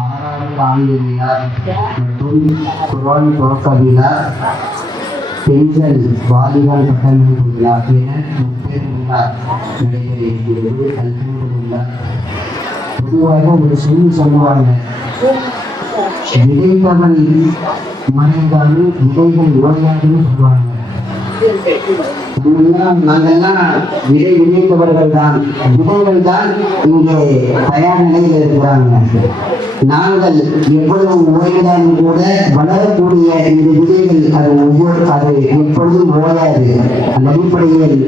ஆறாவது ஆண்டு விழா மற்றும் குர்ஆன் துவக்க விழா, பெண்கள் வாலிபால் கட்டமைப்பு விழா என முப்பெரும் விழா நடைபெற இருக்கிறது. அல்ஹம்துலில்லாஹ். பொதுவாக ஒரு சொல்லுவாங்க, விதைத்தவன் மறைந்தாலும் விதைகள் ஓயாதுன்னு சொல்லுவாங்க. நாங்கெல்லாம் விதை விதைத்தவர்கள் தான், விதைகள் தான் இங்கே தயார் நிலையில் இருக்கிறாங்க. நாங்கள் எவ்வளவு ஓய்ந்தாலும் கூட வளரக்கூடிய இந்த விதைகள் அது எப்பொழுதும் ஓயாது. அந்த அடிப்படையில்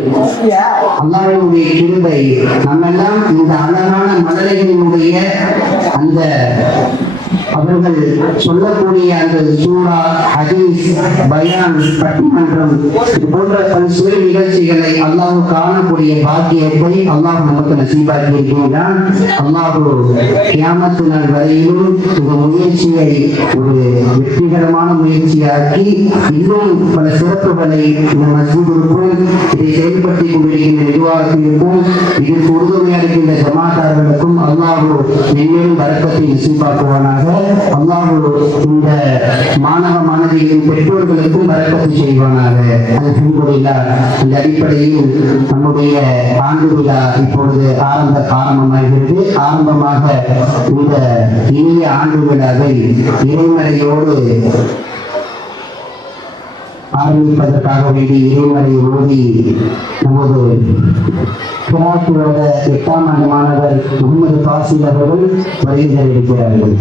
அல்லாஹ்வுடைய கிருபை நம்மெல்லாம் இந்த அழகான மலர்களினுடைய அந்த அவர்கள் சொல்லக்கூடிய அந்த சூரா, ஹதீஸ், பயான், பட்டிமன்றம் இது போன்ற பல்வேறு நிகழ்ச்சிகளை அல்லாஹ் காணக்கூடிய பாக்கியத்தை அல்லாஹ் நமக்கு நசீபாக்கி இருக்கின்றான். அல்லாஹ் கியாமத்து நாள் வரையிலும் இந்த முயற்சியை ஒரு வெற்றிகரமான முயற்சியாக்கி இன்னும் பல சிறப்புகளை இந்த மஸ்ஜிதிற்கும் இதை செயல்படுத்தி கொண்டிருக்கின்ற நிர்வாகத்திற்கும் இதற்கு உறுதுணையாக இருக்கின்ற ஜமாத்தார்களுக்கும் அல்லாஹ் மென்மேலும் பரக்கத்தை நசீபாக்குவானாக. அல்லாஹ் இந்த மாணவ மாணவிகளின் பெற்றோர்களுக்கும் பரக்கத்து செய்வானாக. அல்ஹம்துலில்லாஹ். இந்த அடிப்படையில் நம்முடைய ஆண்டு விழா இப்பொழுது ஆரம்பமாகிறது. ஆரம்பமாக இந்த இனிய ஆண்டு விழாவை இறைமறையோடு ஆரம்பிப்பதற்காக வேண்டி இறைமறை ஓதி நமது கிராத்துவோட 8ஆம் ஆண்டு மாணவர் முகமது காசில் அவர்கள் வருகை இருக்கிறார்கள்.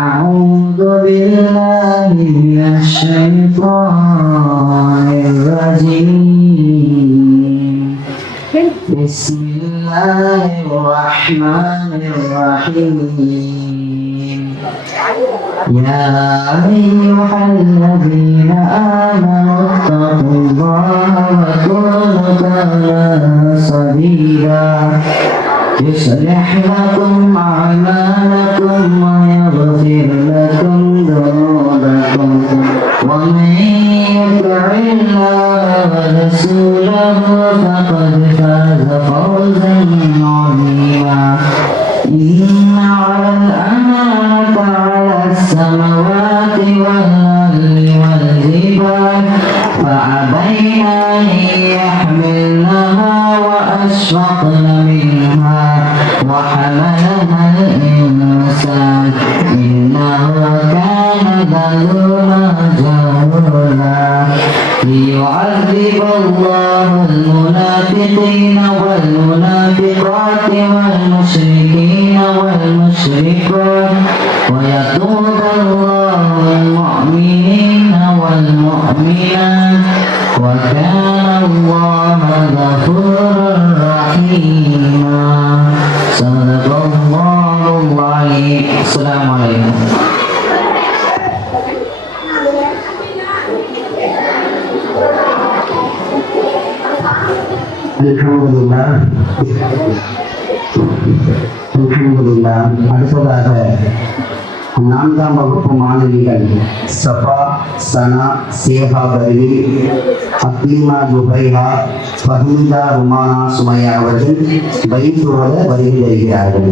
أعوذ بالله من الشيطان الرجيم. بسم الله الرحمن الرحيم. يا أيها الذين آمنوا اتقوا الله وكونوا قولا سديدا يصلح لكم أعمالكم ويغفر لكم ذنوبكم ومن يطع الله ورسوله فقد فاز فوزا عظيما. إن على الأمانة على السماوات والأرض والجبال فأبين أن يحملنها وأشفقن منها وحملها الإنسان إنه كان ظلوما جهولا. ليعذب الله المنافقين والمنافقات والمشركين والمشركات ويتوب الله المؤمنين والمؤمنات وكان الله غفورا رحيما. صدق الله العظيم. السلام عليكم. அல்ஹம்துலில்லாஹ். அடுத்ததாக 4ஆம் வகுப்பு மாணவிகள் சஃபா, சனா, சேஹா பர்வி, அக்லீமா ஜுஹைஹா, ஃபஹீதா ருமானா சுமையா அவர்கள் பைத்தோட வருகை தருகிறார்கள்.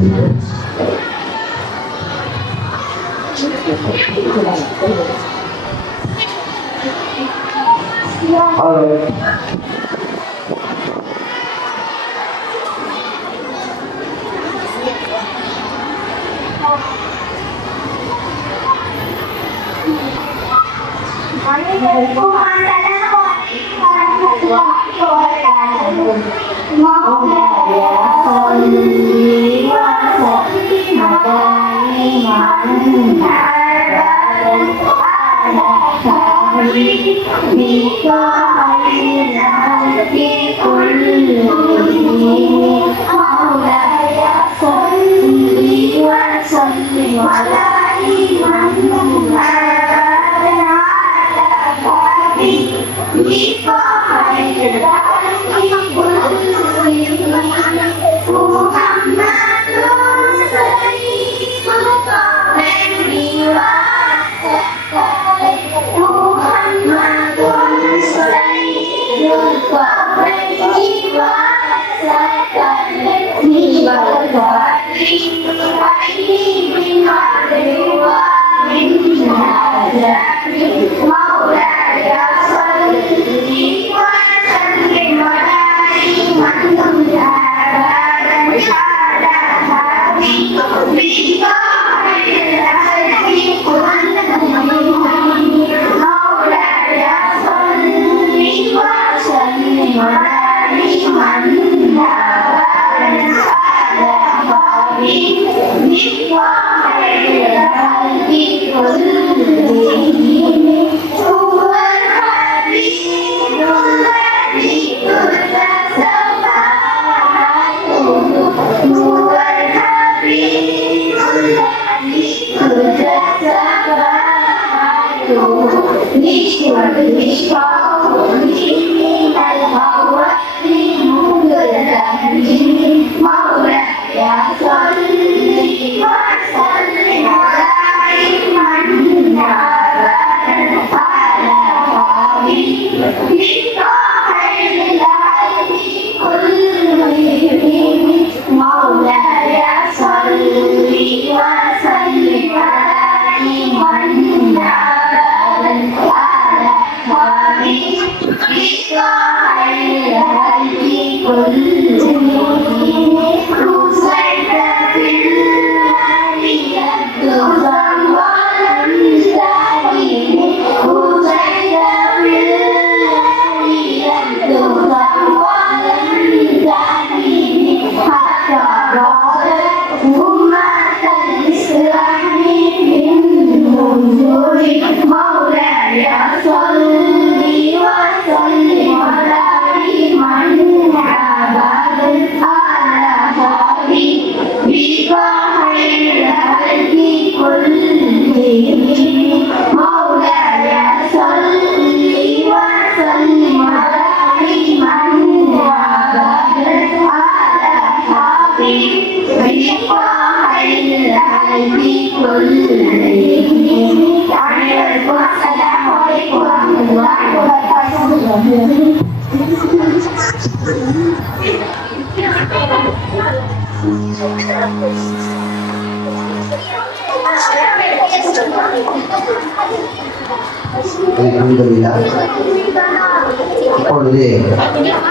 இப்பொழுது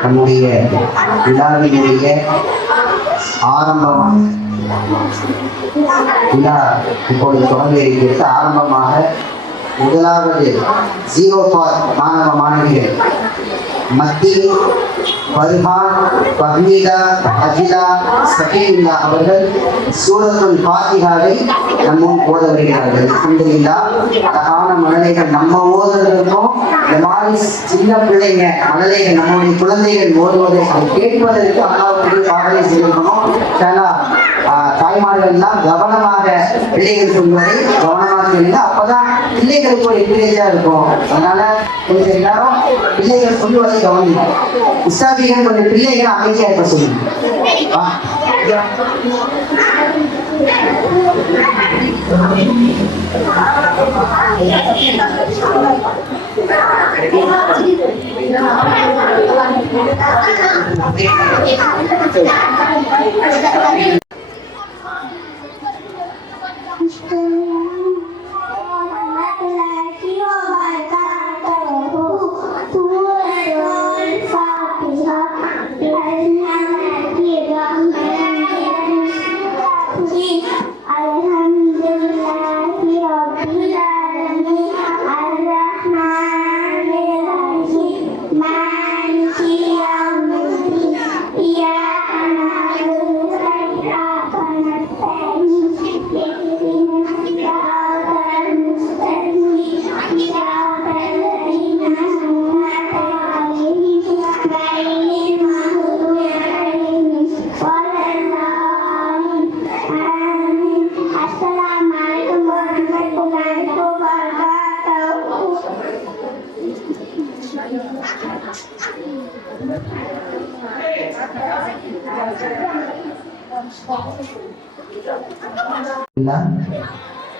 நம்முடைய விழாவினுடைய ஆரம்பம் விழா இப்பொழுது தொடங்க இருக்கிறது. ஆரம்பமாக முதலாவது 0 மாணவ மாணவிகள் மத்தி, ஃபர்ஹான், ஃபஹ்மீதா, அஜிலா, சகீல்லா அவர்கள் சூரத்துல் ஃபாத்திஹாவை நம் முன் ஓத வருகிறார்கள். அல்ஹம்துலில்லாஹ். அழகான மழலைகள் நம்ம ஓதுறதுக்கும் இந்த மாதிரி சின்ன பிள்ளைங்க மழலைகள் நம்முடைய குழந்தைகள் ஓதுவதை அதை கேட்பதற்கு அல்லாஹ்வுடைய பாடலை செய்யணும். தாய்மார்கள் எல்லாம் கவனமாக பிள்ளைகள் சொல்வதை கவனமாக கேளுங்க. அப்பதான் பிள்ளைகளுக்கு ஒரு என்கரேஜா இருக்கும். அதனால கொஞ்சம் எல்லாரும் பிள்ளைகள் சொல்லுவதை கவனிக்கும். உஸ்தாதிகள் கொஞ்சம் பிள்ளைகள் அமைதியா இருக்க சொல்லுங்க.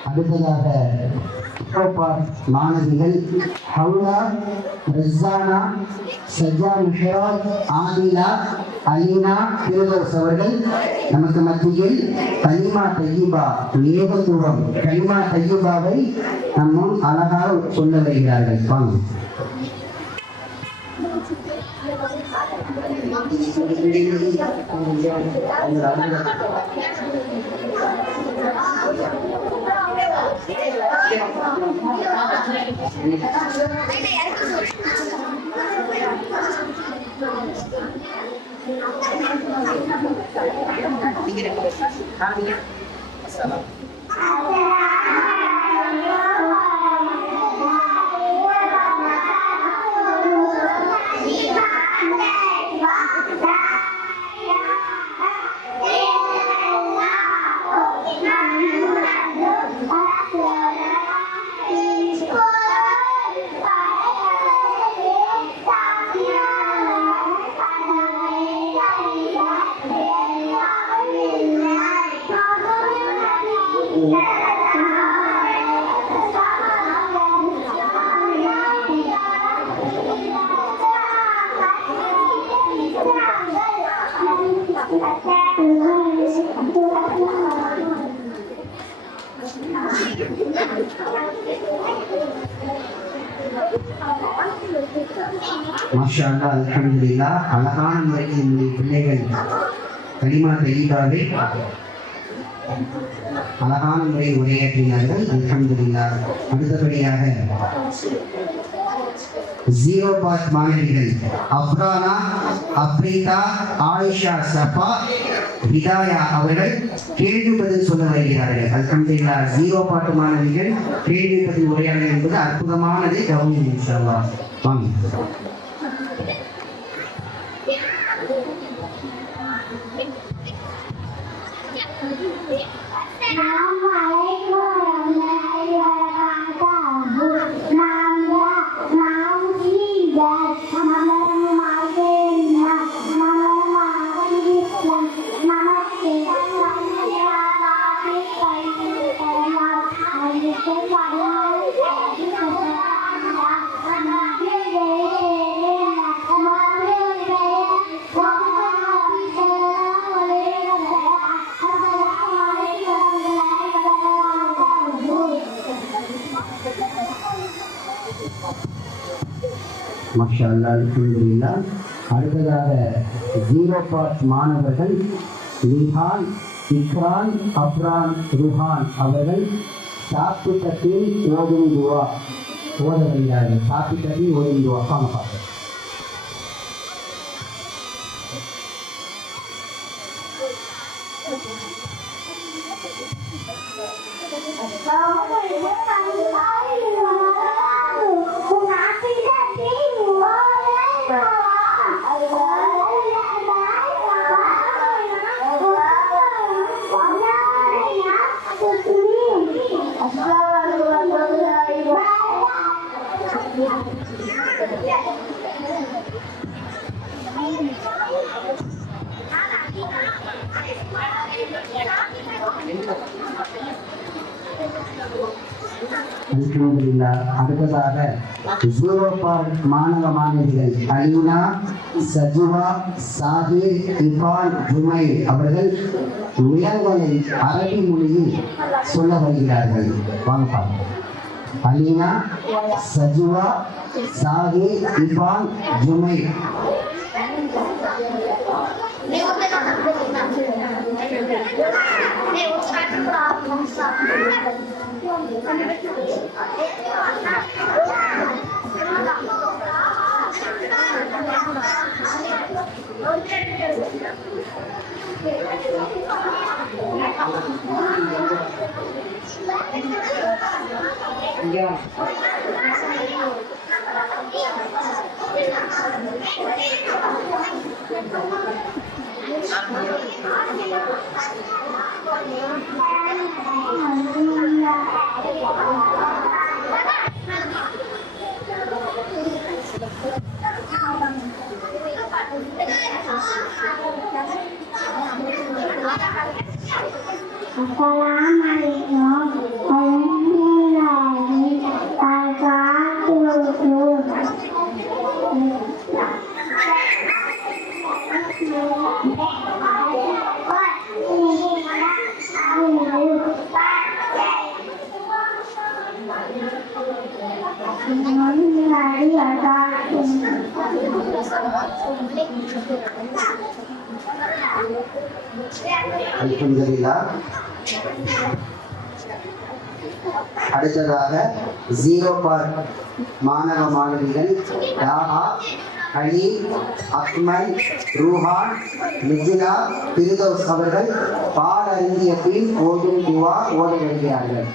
அடுத்ததாக மாணவிகள் ஹவுலா, ரஸானா, சஜா மிஹராஜ், ஆதிலா, அலீனா, ஃபிர்தௌஸ் அவர்கள் நமக்கு மத்தியில் கலிமா தய்யிபா, ஏகத்துவம் கலிமா தய்யிபாவை நம் முன் அழகாக சொல்ல வருகிறார்கள். வாங்க. மாஷா அல்லாஹ், அல்ஹம்துலில்லாஹ். அழகான முறையில் என்னுடைய பிள்ளைகள் கலிமா தய்யிபாவை அழகான முறையில் உரையாற்றினார்கள். அல்ஹம்துலில்லாஹ். அடுத்தபடியாக 0 பாத் மாணவிகள் அஃப்ரானா, அப்ரிதா, ஆயிஷா, சஃபா, ஹிதாயா அவர்கள் கேள்வி பதில் சொல்ல வருகிறார்கள். அல்ஹம்துலில்லாஹ். 0 பாட் மாணவிகள் கேள்வி பதில் உரையாடல் என்பது அற்புதமானது. கவனியுங்கள் இன்ஷா அல்லாஹ். வாங்க. மாஷா அல்லாஹ், அல்ஹம்துலில்லாஹ். அடுத்ததாக 0 பாத் மாணவர்கள் ரிஹான், இக்ரான், அப்ரான், ருஹான் அவர்கள் சாப்பிட்டத்தில் ஓதும் துவா ஓத வருகிறார்கள். சாப்பிட்டத்தில் ஓதும் துவா. வாங்க பார்க்க. அடுத்ததாக மாணவ மாணவிகள் அலீனா, சஜுவா, சாஹிர், இபான், ஜுமைர் அவர்கள் நிலங்களை அரபி மொழியில் சொல்ல வருகிறார்கள். வாங்க பார்ப்போம். அலீனா, சஜுவா, சாஹிர், இபான், ஜுமைர். அடுத்ததாக 0 பார் மாணவ மாணவிகள் தாஹா, ஹலீம், அக்மல், ரூஹான், மிஜிலா, பிரிதோஸ் அவர்கள் பாடறிந்திய பின் ஓதும் துவா ஓத வருகிறார்கள்.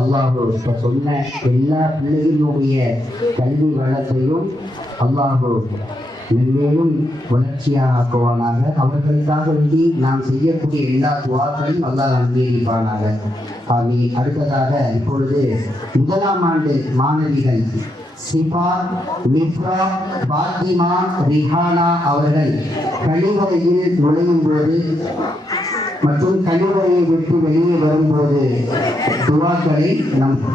அல்லாஹ் சொன்ன எல்லா பிள்ளைகளுடைய கல்வி வளத்தையும் அல்லாஹ் மென்மேலும் வளர்ச்சியாக ஆக்குவானாக. அவர்களுக்காக வேண்டி நாம் செய்யக்கூடிய எல்லா துவாக்களையும் அல்லாஹ் அங்கீகரிப்பானாக. ஆமீன். அடுத்ததாக இப்பொழுது 1ஆம் ஆண்டு மாணவிகள் சிபா, மிஃப்ரா, பாத்திமா, ரிஹானா அவர்கள் கழிவறையில் நுழையும் போது மற்றும் கழிவறையை விட்டு வெளியே வரும்போது துவாக்களை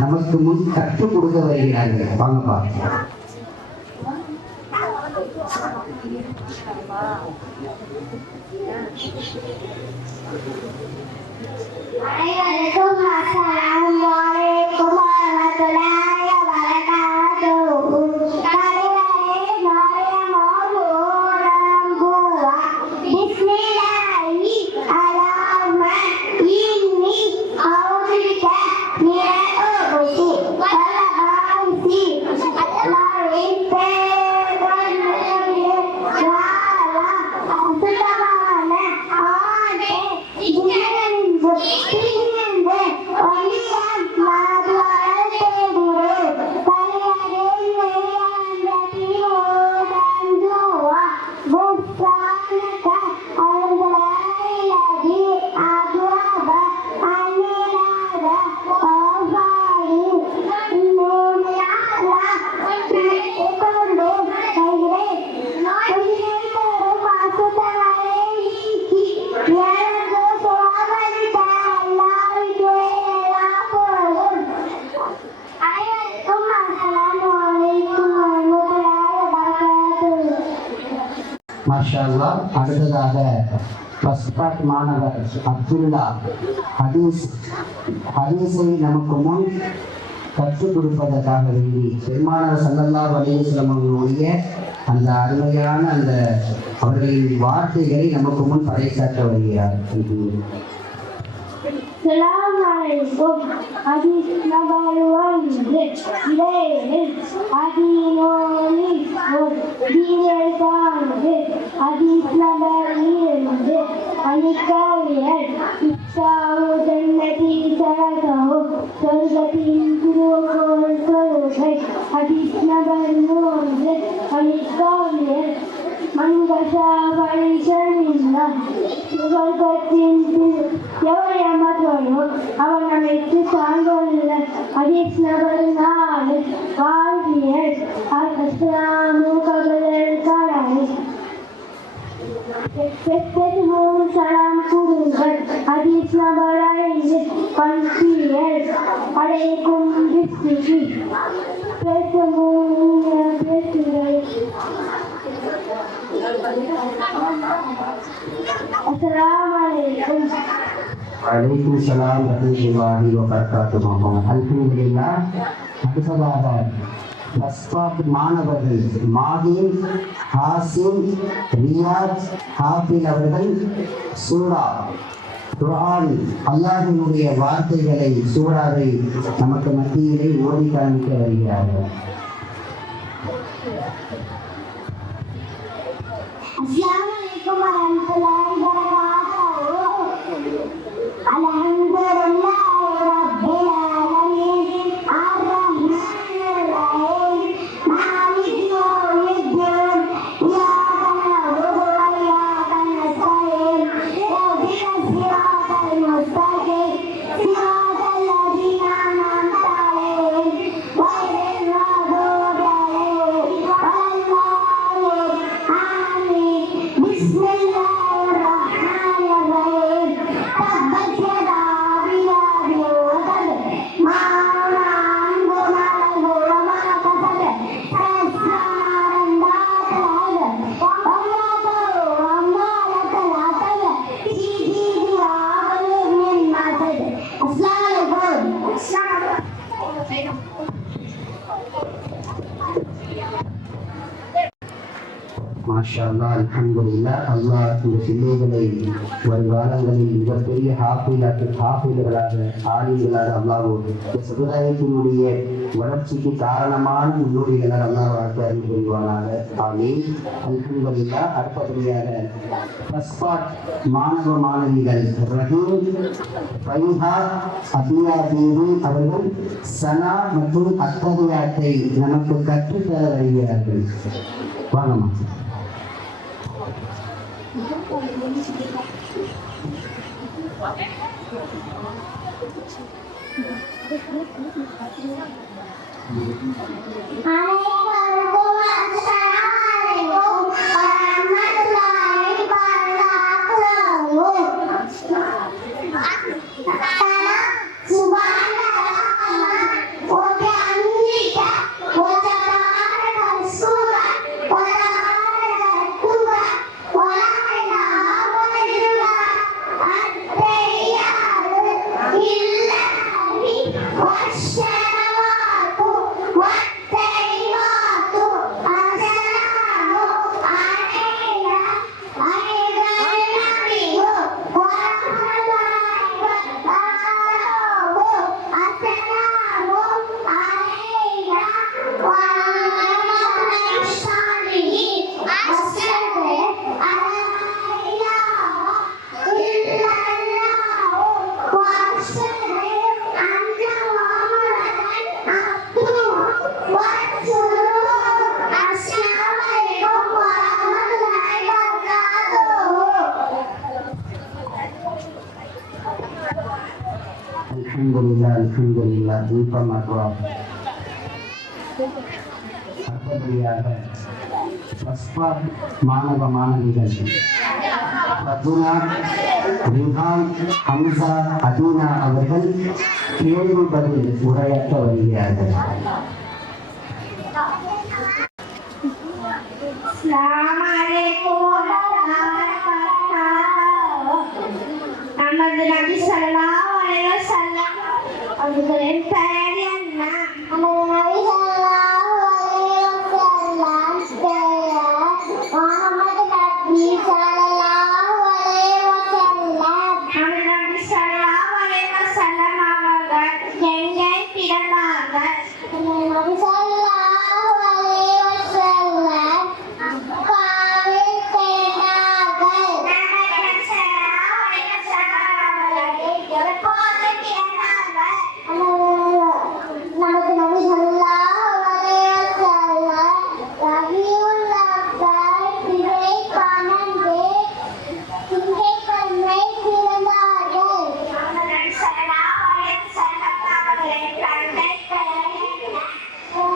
நமக்கு முன் கற்றுக் கொடுக்க வருகிறார்கள். வாங்கப்பா. Thank you. மாஷா அல்லாஹ். அடுத்ததாக பஸ்பாட் மாணவர் அப்துல்லா ஹதீஸை நமக்கு முன் கற்றுக் கொடுப்பதற்காக வேண்டி பெருமானார் ஸல்லல்லாஹு அலைஹி வஸல்லம் அவர்களுடைய அந்த அருமையான அந்த அவர்களின் வார்த்தைகளை நமக்கு முன் பறைசாற்ற வருகிறார். السلام عليكم. حديث نمبر 1. إليه أدينوني ودينتاني. حديث نمبر 2. الكاوية إفتاء جنتي سرته سرقة كروك والكروك. حديث نمبر 3. الكاوية من كشى فليس منا. சுவர்க்கத்தின் எவர் ஏமாற்றுவானோ அவன் அமைத்து சார்ந்துள்ள. ஹதீஸ் நம்பர் 4. வாழ்வியல் அஸ்ஸலாமு கபலல் கலாமி. எப்போதும் சலாம் கூறுங்கள். ஹதீஸ் நம்பர் 5. பன்பியல் அலைக்கும் பிஸ்மிகி. பேசுங்கள். Assalamualaikum. வலைக்குமுஸ்ஸலாம் வரஹ்மத்துல்லாஹி வபரகாத்துஹு. அல்ஹம்துலில்லாஹ். அடுத்ததாக பஸ்பாட் மாணவர்கள் மாஹின், ஹாசிம், ரியாத், ஹாஃபில் அவர்கள் சூரா குர்ஆன் அல்லாஹ்வினுடைய வார்த்தைகளை சூறாவை நமக்கு மத்தியிலே ஓதி காண்பிக்க வருகிறார்கள். Assalamualaikum warahmatullahi wabarakatuh. Alhamdulillahi rabbil alamin. Ar-Rahmanir Rahim. Maliki yawmiddin. Iyyaka na'budu wa iyyaka nasta'in. Ihdinas siratal mustaqim. Siratal ladzina an'amta 'alaihim ghairil maghdubi 'alaihim waladdallin. Amin. Bismillahirrahmanirrahim. Tabbat yada abi lahabin wa tab. Ma aghna anhu maluhu wa ma kasab. Sayasla naran dhata lahab. Wa imra'atuhu hammalata al-hatab. Fi jidiha hablum min masad. Assalamualaikum. மாஷா அல்லாஹ். அல்ஹம்துலில்லாஹ். அல்லாஹ் இந்த பிள்ளைகளை வருங்காலங்களில் மிகப்பெரிய ஹாஃபில்களாக ஆலிம்களாக அல்லாஹ் இந்த சமுதாயத்தினுடைய வளர்ச்சிக்கு காரணமான முன்னோடிகளாக அல்லாஹ் வாழ்க்கை அறிந்து கொள்வானாக. ஆமீன். அல்ஹம்துலில்லாஹ். அடுத்தபடியாக பஸ்பாட் மாணவ மாணவிகள் ரஹீம், ஃபைஹா, அபியா தேவி அவர்கள் சனா மற்றும் அத்தகையாத்தை நமக்கு கற்றுத்தர வருகிறார்கள். வாங்கம்மா. அல்ஹம்துலில்லாஹ். தீபம் அக்ரம். அடுத்தபடியாக பஸ்பாட் மாணவ மாணவிகள் பதுனா, ரிஹான், ஹம்சா, அதீனா அவர்கள் கேள்வி பதில் உரையாற்ற வருகிறார்கள். Assalamualaikum. அவர்களின் பெயர் என்ன? நமது நபி ஸல்லல்லாஹு அலைஹி வஸல்லம் பெயர் முஹம்மது நபி ஸல்லல்லாஹு அலைஹி வஸல்லம். நமது நபி ஸல்லல்லாஹு அலைஹி வஸல்லம் அவர்கள் எங்கே பிறந்தார்கள்? நமது நபி ஸல்லல்லாஹு அலைஹி வஸல்லம் மக்காவில் பிறந்தார்கள். நமது நபி ஸல்லல்லாஹு அலைஹி வஸல்லம் அவர்கள் எப்போது பிறந்தார்கள்? நமது நபி ஸல்லல்லாஹு அலைஹி வஸல்லம் ரபியுல் அவ்வல் பிறை 12 திங்கட்கிழமை பிறந்தார்கள். நமது நபி ஸல்லல்லாஹு அலைஹி வஸல்லம் அவர்களின் தந்தை பெயர் என்ன?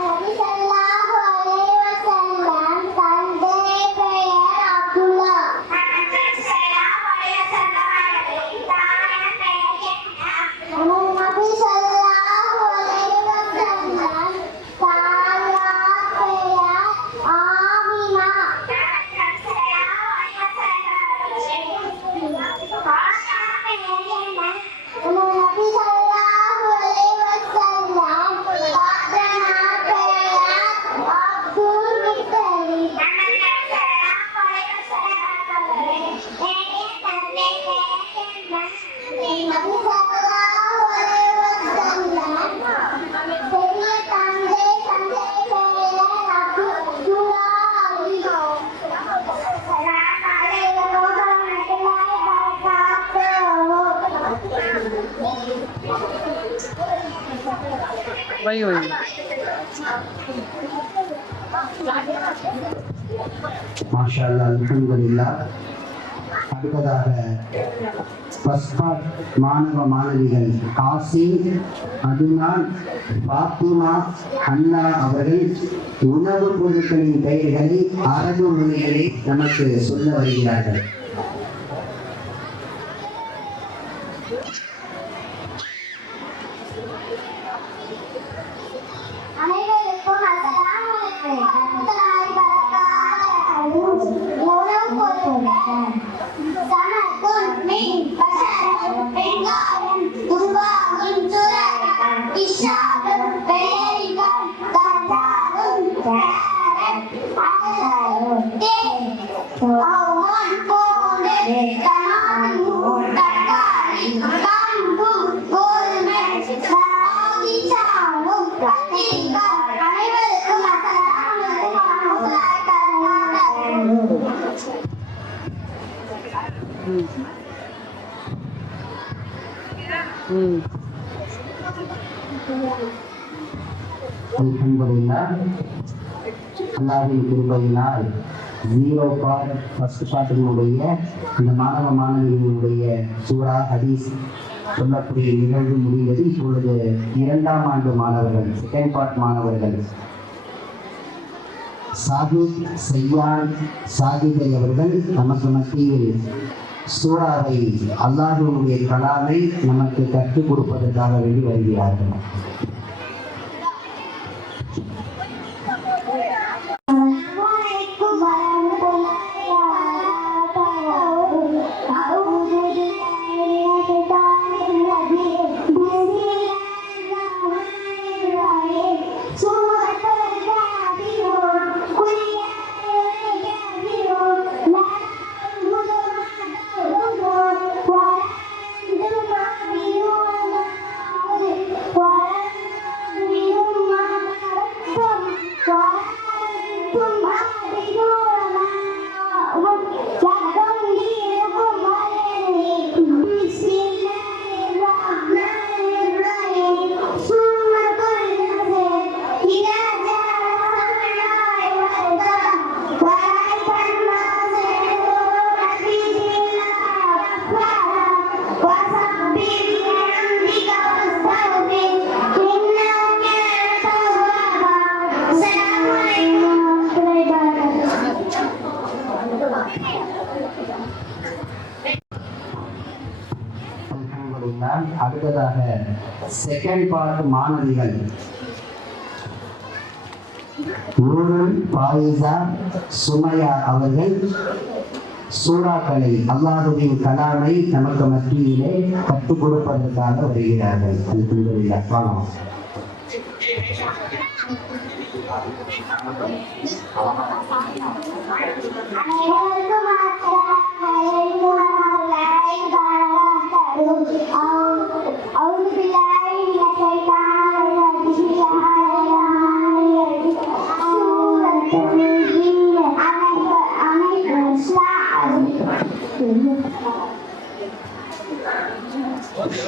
நபி ஸல்லல்லாஹு அலைஹி வஸல்லம் தந்தை பெயர் அப்துல்லா. நமது நபி ஸல்லல்லாஹு அலைஹி வஸல்லம் அவர்களின் தாயின் பெயர் என்ன? நமது நபி ஸல்லல்லாஹு அலைஹி வஸல்லம் தாயா பெயர் ஆமினா. நமது நபி ஸல்லல்லாஹு அலைஹி வஸல்லம் அவர்களின் பாஷா பெயர் என்ன? நமது நபி ஸல்லல்லாஹு அலைஹி வஸல்லம் பாட்டனா பெயர் அப்துல் முத்தலிப். நமது நபி ஸல்லல்லாஹு அலைஹி வஸல்லம் அவர்களின் பெரிய தந்தை பெயர் என்ன? நபி ஸல்லல்லாஹு அலைஹி வஸல்லம் பெரிய தந்தை பெயர் அப்துல்லா அலி. அஸ்ஸலாமு அலைக்கும் வரஹ்மத்துல்லாஹி வபரகாத்துஹு. वही वही மாஷா அல்லாஹ், அல்ஹம்துலில்லாஹ். அடுத்ததாக ஃபர்ஸ்ட் பார்ட் மாணவ மாணவிகள் காசிம், அதுனான், பாத்திமா, அண்ணா அவர்கள் உணவுப் பொருட்களின் பெயர்களை அரபு மொழிகளை நமக்கு சொல்ல வருகிறார்கள். அனைவருக்கும் அஸ்ஸலாமு அலைக்கும் வரஹ்மத்துல்லாஹி வபரகாத்துஹு. உணவுப் பொருட்கள் சமத்துன் மின் பஷரன் வெங்காயம் துர்பாகும் சுரகம் இஷாவும் வெள்ளரிக்காய் கத்தாரும் கேரட் அகலும் தேன் அவுன் பூண்டு கமான் தக்காளி கம்பு கோதுமை ராகி சாவும் கத்திரிக்காய். அனைவருக்கும் அஸ்ஸலாமு அலைக்கும் வரஹ்மத்துல்லாஹி வபரகாத்துஹு. அல்ஹம்துலில்லாஹ். அல்லாஹ்வின் கிருபையினால் 0 பார்ட் ஃபர்ஸ்ட் பார்ட்டினுடைய இந்த மாணவ மாணவிகளுடைய சூரா ஹதீஸ் சொல்லக்கூடிய நிகழ்வு முடிந்தது. இப்பொழுது 2ஆம் ஆண்டு மாணவர்கள், செகண்ட் பார்ட் மாணவர்கள் சாஹிப் சையான் சாஹிபை அவர்கள் நமக்கு மத்தியில் சூறாவை, அல்லாஹ்வினுடைய கலாமை நமக்கு கற்றுக் கொடுப்பதற்காக வேண்டி வருகிறார்கள். அஸ்ஸலாமு அலைக்கும் வரஹ்மத்துல்லாஹி வபரகாத்துஹு. அஊது பில்லாஹி மினஷ் ஷைத்தானிர் ரஜீம். பிஸ்மில்லாஹிர் ரஹ்மானிர் ரஹீம். சூரத்துல் காஃபிரூன். குல் யா அய்யுஹல் காஃபிரூன் லா அஅ்புது மா தஅ்புதூன் வ லா அன்தும் ஆபிதூன மா அஅ்புது வ லா ஆபிது மா அஅ்பதும் வ லா أنتم عابدون ما أعبد لكم دينكم ولي دين. بسم الله الرحمن الرحيم. سورة النصر. إذا جاء نصر الله والفتح ورأيت الناس يدخلون في دين الله أفواجا فسبح بحمدك واستغفر إنه كان توابا. السلام عليكم ورحمة الله அல்ஹம்துலில்லாஹ். அடுத்ததாக செகண்ட் பார்ட் மாணவிகள் நூருல் பாயிசா சுமையா அவர்கள் சூறாக்களை அல்லாஹ்வின் கலாமை நமக்கு மத்தியிலே கற்றுக் கொடுப்பதற்காக வருகிறார்கள். அல்ஹம்துலில்லாஹ். வாங்க.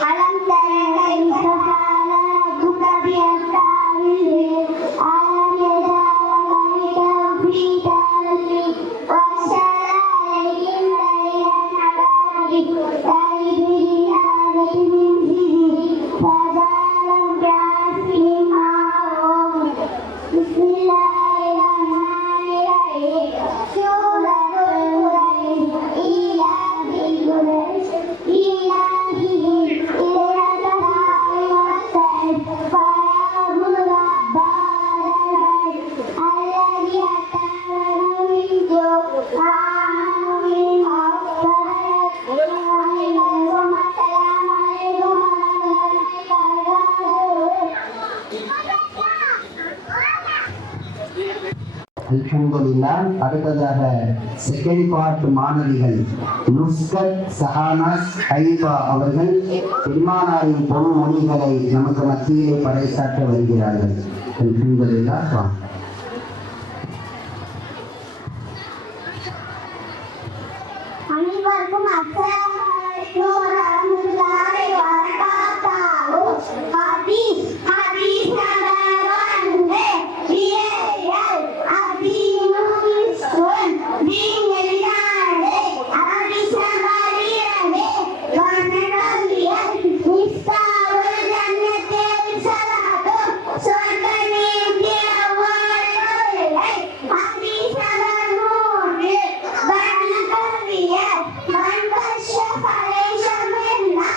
Alam tara kaifa halakuka bi amthalihi alam yadalika fi dalili wassalalim laylan abadi taibin alamin fihi fadalam bi'aslim ma'um bismillahirrahmanirrahim suratul Quraish ilahi Quraish அல்ஹம்துலில்லாஹ். அடுத்ததாக செகண்ட் பார்ட் மாணவிகள் நுஸ்கத் சஹானாஸ் ஹைபா அவர்கள் பெருமானாரின் பொன்மொழிகளை நமக்கு மத்தியிலே பறைசாற்ற வருகிறார்கள். அல்ஹம்துலில்லாஹ். அனைவருக்கும் அஸ்ஸலாமு அலைக்கும் வரஹ்மத்துல்லாஹி வபரகாத்துஹு. ஹதீஸ் நம்பர் 1 ரியல் அதிமுஸ்லிம் தீனில்லாஹி ஹதீஸ் நம்பர் 2 வனரலியல் மிஸ்தாவுல் ஜன்னத்தில் ஸலாத்து சொர்க்கனின் தியவாலை ஹதீஸ் நம்பர் 3 من كشف ليس منا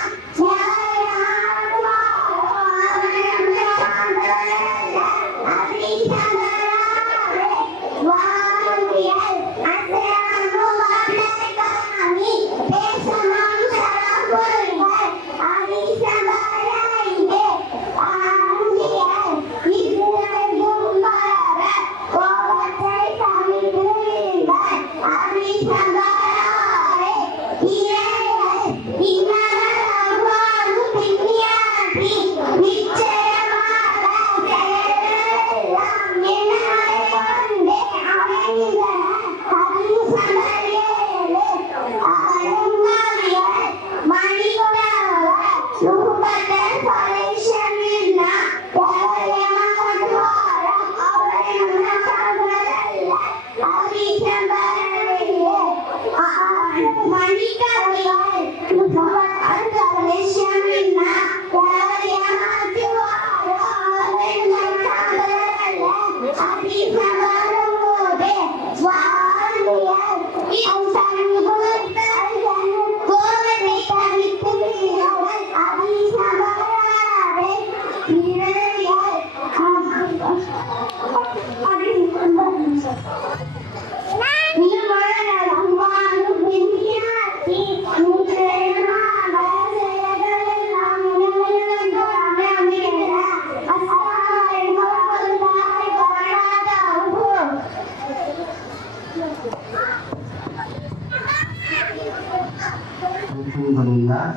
அல்ஹம்துலில்லாஹ்.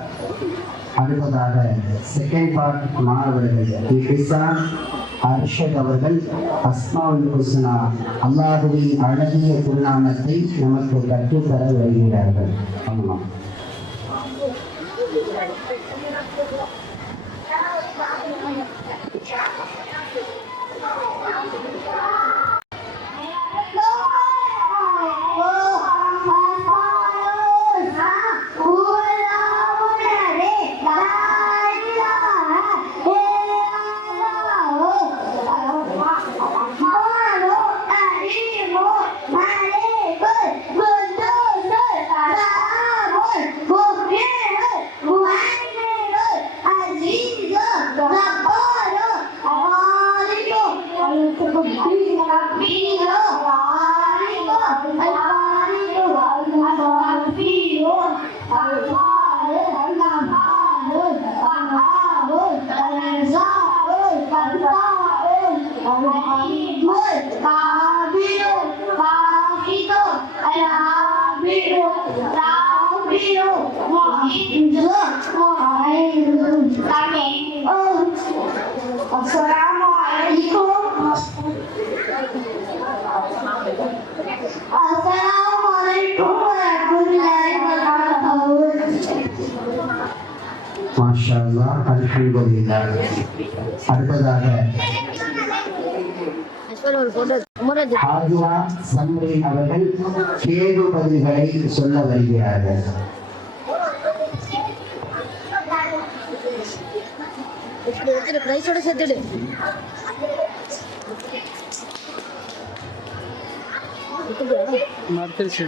அடுத்ததாக செகண்ட் பார்ட் மாணவர்கள் இஹ்சான் அர்ஷத் அவர்கள் அஸ்மாவுல் ஹுஸ்னா அல்லாஹ்வின் அழகிய திருநாமத்தை நமக்கு கற்றுத்தர வருகிறார்கள். ஆமாம். மாஷா அல்லாஹ், அல்ஹம்துலில்லாஹ். அடுத்ததாக ஹாஜியா சம்ரீன் அவர்கள் கேள்வி பதில்களை சொல்ல வருகிறார்கள். பிரைஸோட சேர்த்துடு. மறுத்துருச்சு.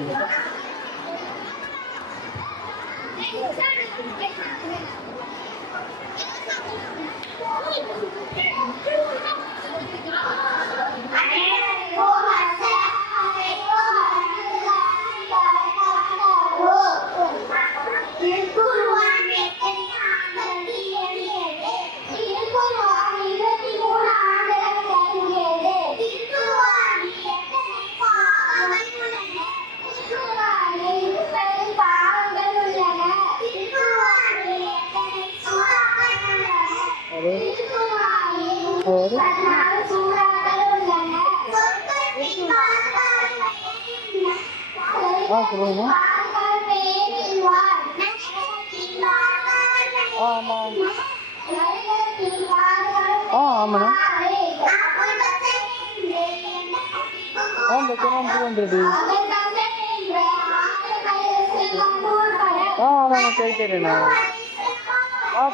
ஆமாண்ணா சரி சரிண்ணா.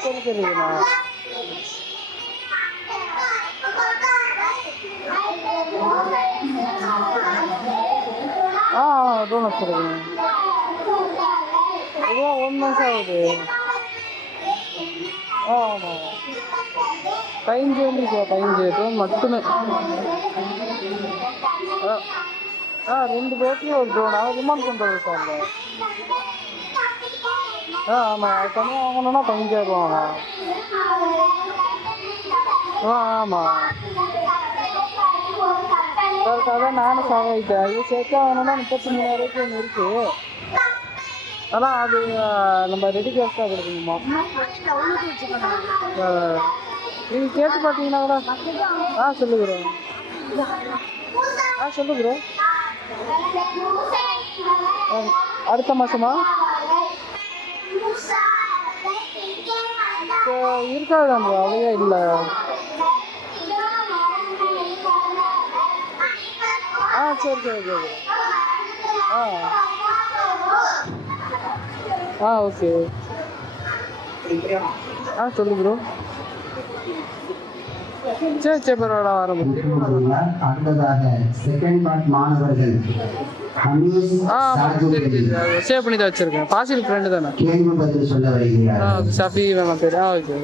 சரி சரிண்ணா. டோனட் சொல்லுங்க. இதுதான் 1 month ஆகுது. ஆமாம் 15 வந்துருக்கா? 15 மட்டுமே. 2 பேருக்கு ஒரு ட்ரோனா ரிமாண்ட் பண்ணுறது சார். ஆமாம் அது தனியாக வாங்கணுன்னா 15,000 ரூபாண்ணா. ஆமாம் அதான் நானும் சாகிட்டேன். இது சேர்த்தா வாங்கணுன்னா 33,000 ஒன்று இருக்குது. ஆனால் அது நம்ம ரெடி கேஷ் தான் கொடுக்கணுமா? நீங்கள் கேட்டு பார்த்தீங்கன்னா கூட சொல்லுகிறோம். சொல்லுகிறோம். அடுத்த மாதமா இருக்காது நம்ம அவையே இல்லை. சரி சரி சரி. ஓகே. சொல்லு ப்ரோ. சரி சரி பரவாயில்ல ஆரம்பிச்சு. அடுத்ததாக செகண்ட் பார்ட் மாணவர்கள் ஹமீஸ் சேவ் பண்ணி தான் வச்சிருக்கேன். பாசில் ஃப்ரெண்டு தானே. கேள்வி பதில் சொல்ல வருகிறார். சஃபி வேணாம் பேர். ஓகே.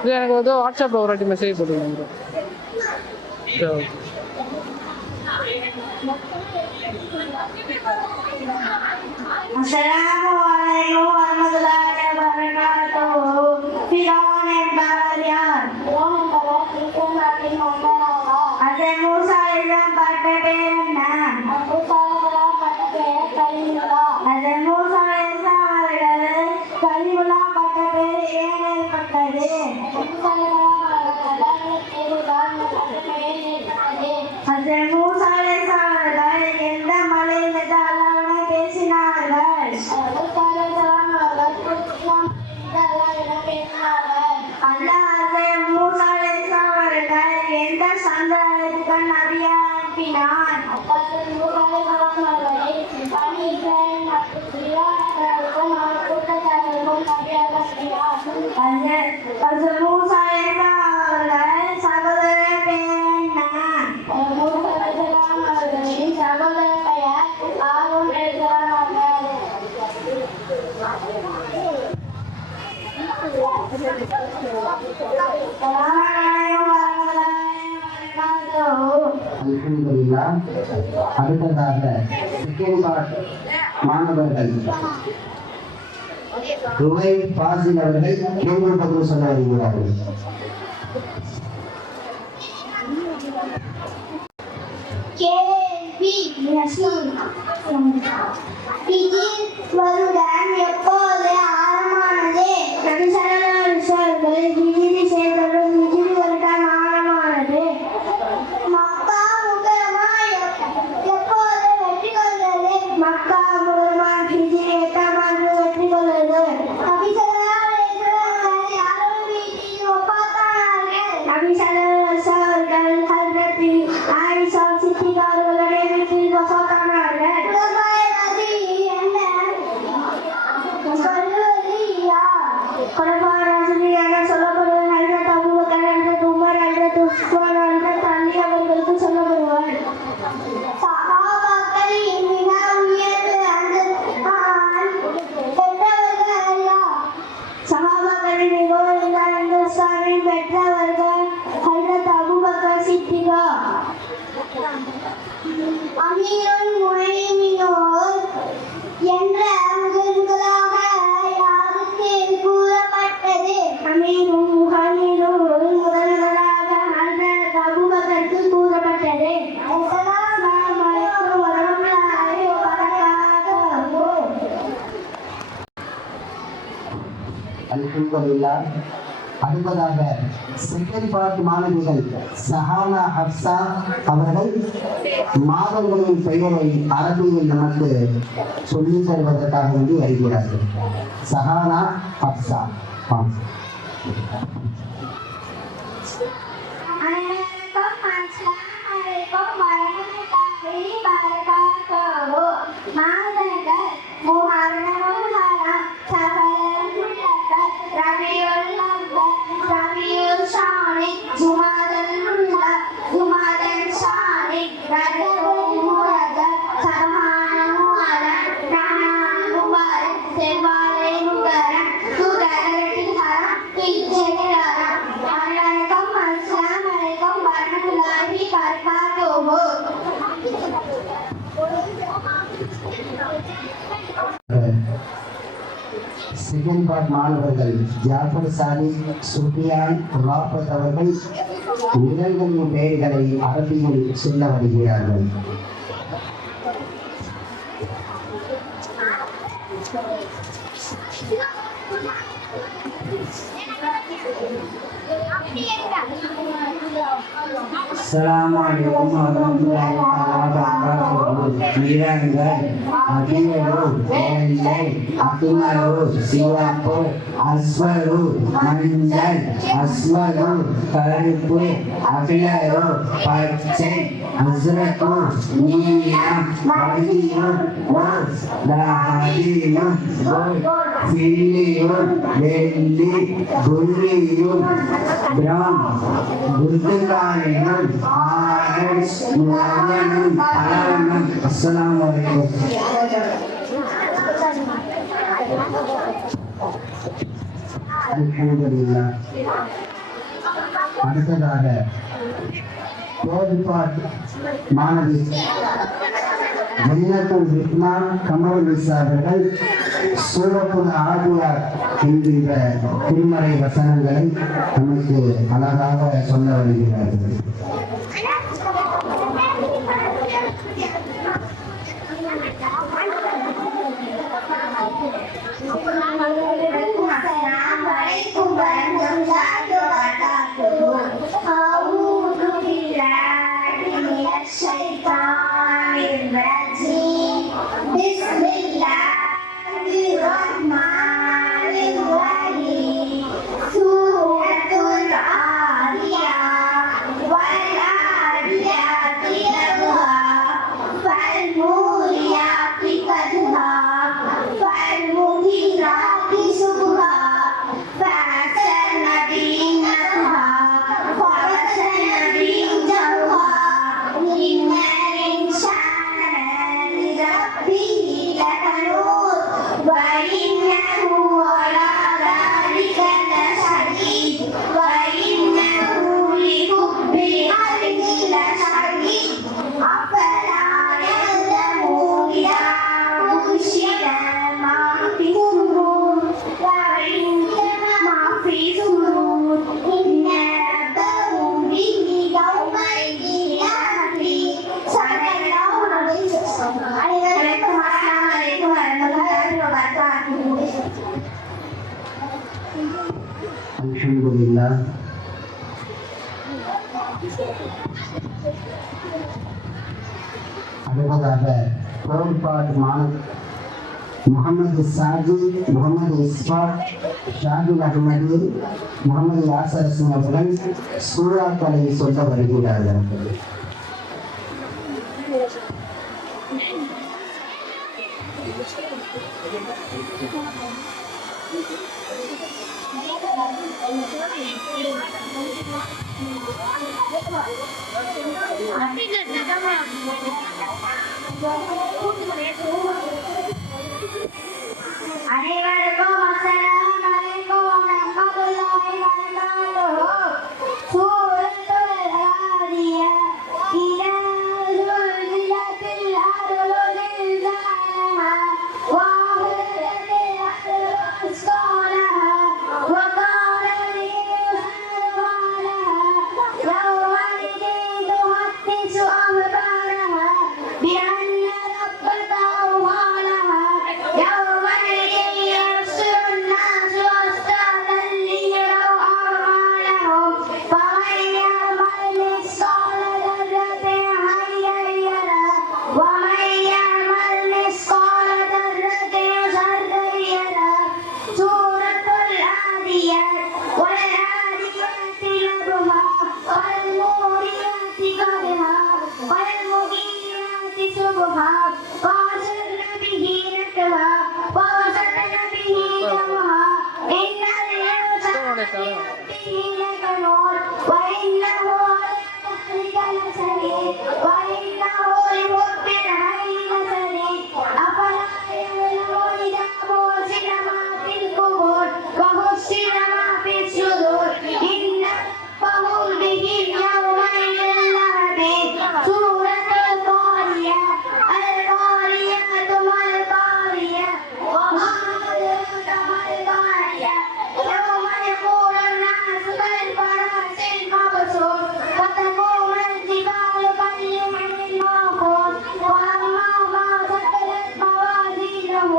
இது எனக்கு வந்து வாட்ஸ்அப்பில் ஒரு வாட்டி மெசேஜ் போட்டுருங்க. சரி Assalamualaikum warahmatullahi wabarakatuh. Firaun yang Balayan. Ada Musa dalam pada perena. Ada Musa dalam Kalimullah pada perena pekade. Ada Musa dalam எந்த மலையில தாளான பேசினார்கள். அல்லாஹ் மூசா அலைஹிஸ்ஸலாம் அவர்கள் எந்த சந்ததிக்கு நபியை அனுப்பினான். அது மூசா அலைஹிஸ்ஸலாம் அவர்கள் சகோதரர் பேர் என்ன? சகோதரர் பெயர் ஆரோன் அல்ஹம்துலில்லாஹ். அடுத்ததாக செகண்ட் பார்ட் மாணவர்கள் ருவை பாசில் அவர்கள் கேள்வி பதில் சொல்ல வருகிறார்கள். கேள்வி வருடம் எப்போது ஆரம்பமானது? வருடம் ஆரம்பமானது. மக்கா முகமா எப்போது வெற்றி கொண்டது? மக்கா முகமா ஹிஜ்ரி 8ஆம் ஆண்டு வெற்றி கொண்டது. நபி ஸல்லல்லாஹு அலைஹி வஸல்லம் யாரோடு வீட்டில் ஒப்பாத்தானார்கள்? நபி ஸல்லல்லாஹு அலைஹி வஸல்லம் ஹஜ்ரத் ஆயிஷா சித்திகா அவர்களுடைய வீட்டில் ஒப்பாத்தானார்கள். சொல்லப்படுவது ஹஜ்ரத் அபூபக்கர், ஹஜ்ரத் உமர், ஹஜ்ரத் உஸ்மான், ஹஜ்ரத் அலி அவர்களுக்கு சொல்லப்படுவார். சஹாபாக்கள் மிக உயர்ந்த பெற்றவர்கள் அல்ல. சஹாபாக்களின் மிக உயர்ந்த அந்தஸ்தை பெற்றவர்கள் ஹஜ்ரத் அபூபக்கர் சித்திகா. அமீருல் முஃமினீன் என்ற முதலாக யாருக்கு கூறப்பட்டது? அமீருல் முஃமினீன் முதலாக ஹஜ்ரத் அபூபக்கருக்கு கூறப்பட்டது. அஸ்ஸலாமு அலைக்கும் வரஹ்மத்துல்லாஹி வபரகாத்துஹு. அல்ஹம்துலில்லாஹ். அடுத்ததாக செகண்ட் பார்ட் மாணவிகள் சஹானா ஹப்சா அவர்கள் மாதங்களின் பெயரை அரபியில் நமக்கு சொல்லித் தருவதற்காக வேண்டி வருகிறார்கள். சஹானா ஹப்சா. அனைவருக்கும் வரஹ்மத்துல்லாஹி வபரகாத்துஹு. மாதங்கள் முஹர்ரம், ஹரம், சஃபர், முஹர்ரம், ரபியுல் அவ்வல், ரபியுல் ஸானி, ஜுமாதல் ஊலா, ஜுமாதல் ஸானி, ரஜபுல் முஹர்ரம், ஷஅபான் முஹர்ரம், ரமலான் முபாரக், செவ்வாழை முகரம், துகரத்தில் ஹரம், ஹிஜ்ரில் ஹரம். அனைவருக்கும் அஸ்ஸலாமு அலைக்கும் வரஹ்மத்துல்லாஹி வபரகாத்துஹு. செகண்ட் பார்ட் மாணவர்கள் ஜாஃபர் சாலிக், சுஃபியான், ராஃபத் அவர்கள் நிழல்களின் பெயர்களை அரபியில் சொல்ல வருகிறார்கள். அஸ்ஸலாமு அலைக்கும் வரஹ்மத்துல்லாஹி வபரகாத்துஹு. நிறங்கள் அதிகரு, வெள்ளை, அக்குமரு, சிவப்பு, அஸ்வரு, மஞ்சள், அஸ்வரு, கருப்பு, அகிலரு, பச்சை, அஸ்ரகு, நீலம், மகிழும், தாஹியும், சில்லியும், வெள்ளி, புள்ளியும், பிரௌன், புர்துகானியும், ஆரஞ்சு, முலாயமும், பலவனும். அஸ்ஸலாமு அலைக்கும். அல்ஹம்துலில்லாஹ். அடுத்ததாக தேர்ட் மாணவி ஜன்னத்துல் ஹிக்மா கமருல் இஸ்ஸா அவர்கள் சூரத்துல் ஆதியாத் என்கின்ற திருமறை வசனங்களை நமக்கு அழகாக சொல்ல வருகிறார்கள். Assalamualaikum warahmatullahi wabarakatuh. A'udzu billahi minasy syaithanir rajim. Bismillahirrahmanirrahim. Suratul Adiyat wal போர்பால் Malik, Mohammed Sajid, Mohammed இஸ்பாக், Shahul Ahmed, Mohammed Yasar Singh அவர்கள் சூறாக்களை சொல்ல வருகிறார்கள். அனைவருக்கும் அஸ்ஸலாமு அலைக்கும் வரஹ்மத்துல்லாஹி வபரகாத்துஹு. சூரத்துல் ஆதியாத். இதா زلزلت الأرض زلزالها وأخرجت الأرض أثقالها وقال الإنسان ما لها يومئذ تحدث أخبارها بأن ربك أوحى لها يومئذ يحشر الناس أشتاتا ليروا أعمالهم فمن يعمل مثقال ذرة خيرا يره ومن يعمل مثقال ذرة شرا يره. سورة العاديات. والعاديات ضبحا والموريات قدحا والمغيرات صبحا فأثرن به نقعا فوسطن به جمعا إن الإنسان لربه لكنود وإنه على ذلك لشهيد وإنه لحب الخير لشديد. أفلا يعلم إذا بعثر ما في القبور وحصر ما في الصدور إن ربهم بهم يومئذ لخبير. سورة القاريات. القاريات ما القارية وما أدراك ما القارية يوم يقول الناس كالفراش المبثوث وتكون الجبال كالعهن المنفوش وأما ما ثقلت موازينه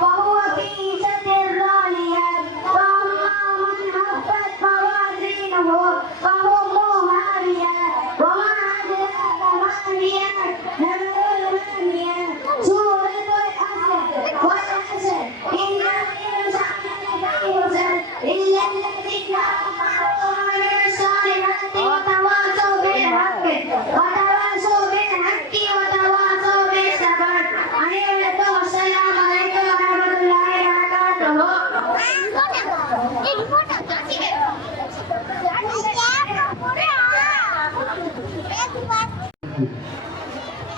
فهو في عيشة راضية وأما من خفت موازينه فأمه هاوية وما أدراك ما هي نار حامية. سورة العصر. والعصر إن الإنسان لفي خسر إلا الذين آمنوا وعملوا الصالحات وتواصوا بالحق وتواصوا بالصبر. அனைவருக்கும் அஸ்ஸலாமு அலைக்கும் வரஹ்மத்துல்லாஹி வபரகாத்துஹு.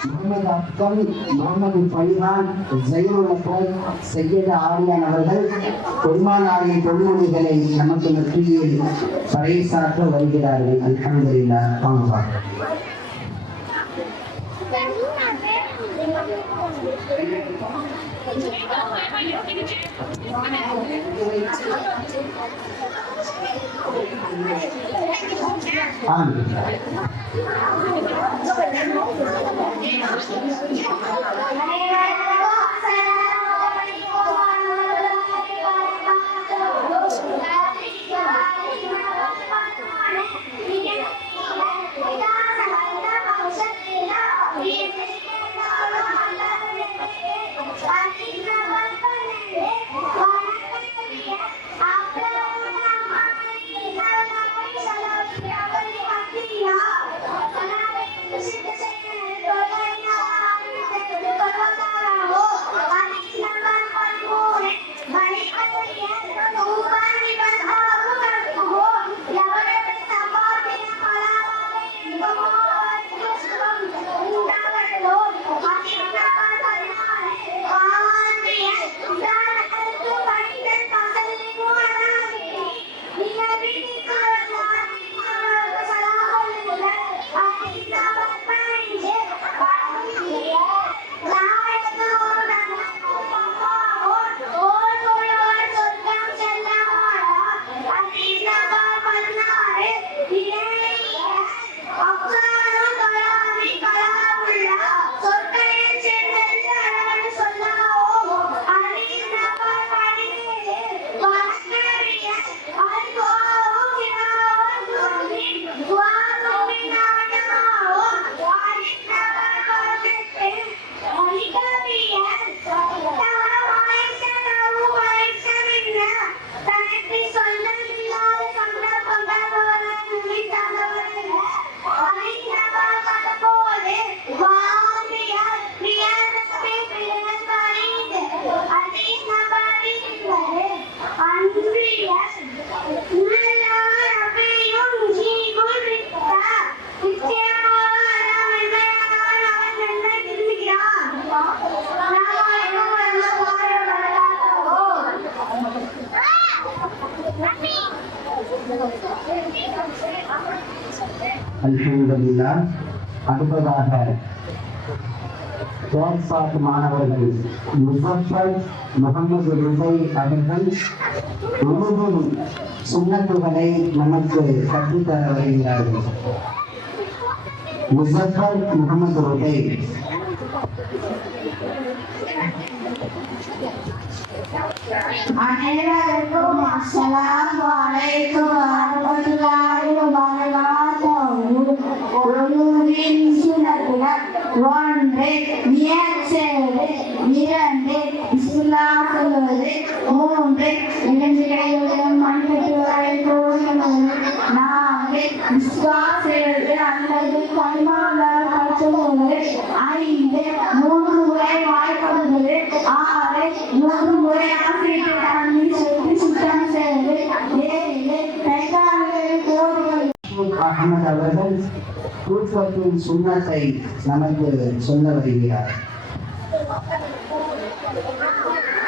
முகமது அப்கல், முகமது பலிஹான், ஜைனுல் அக்ரல், சையது ஆலியான் அவர்கள் பெருமானாரின் பொன்மொழிகளை நமக்கு மத்தியில் பறைசாற்ற வருகிறார்கள். அல்ஹம்துலில்லாஹ். வாங்க. Thank you. அல்ஹம்துலில்லாஹ். அடுத்ததாக தேர்ட் மாணவர்கள் முஸஃபர் முகமது ரிஃபை அவர்கள் உருது சுன்னத்துகளை நமக்கு கற்றுத்தர வருகிறார்கள். முஸஃபர் முகமது ரிஃபை. அனைவருக்கும் அஸ்ஸலாமு அலைக்கும் வரஹ்மத்துல்லாஹி வபரகாத்துஹு. ஒருவின் சுன்னத்துகள் 1 நியச்சேடு 2 இஸ்லாம் சொல்வது 3 இரண்டு கையுடன் மண்பெற்றுவரை போடுவது 4 விசுவாசத்தை அல்லது கல்மாவால் கற்றுவது 5 3 முறை வாய்ப்படுவது 6 3 முறை ஆசிரியர் தண்ணீர் சொல்லி சுத்தம் செய்வது 7 கைகால்களை போடுவது. அகமது அவர்கள் தூக்கத்தின் சுண்ணத்தை நமக்கு சொல்ல வருகிறார்.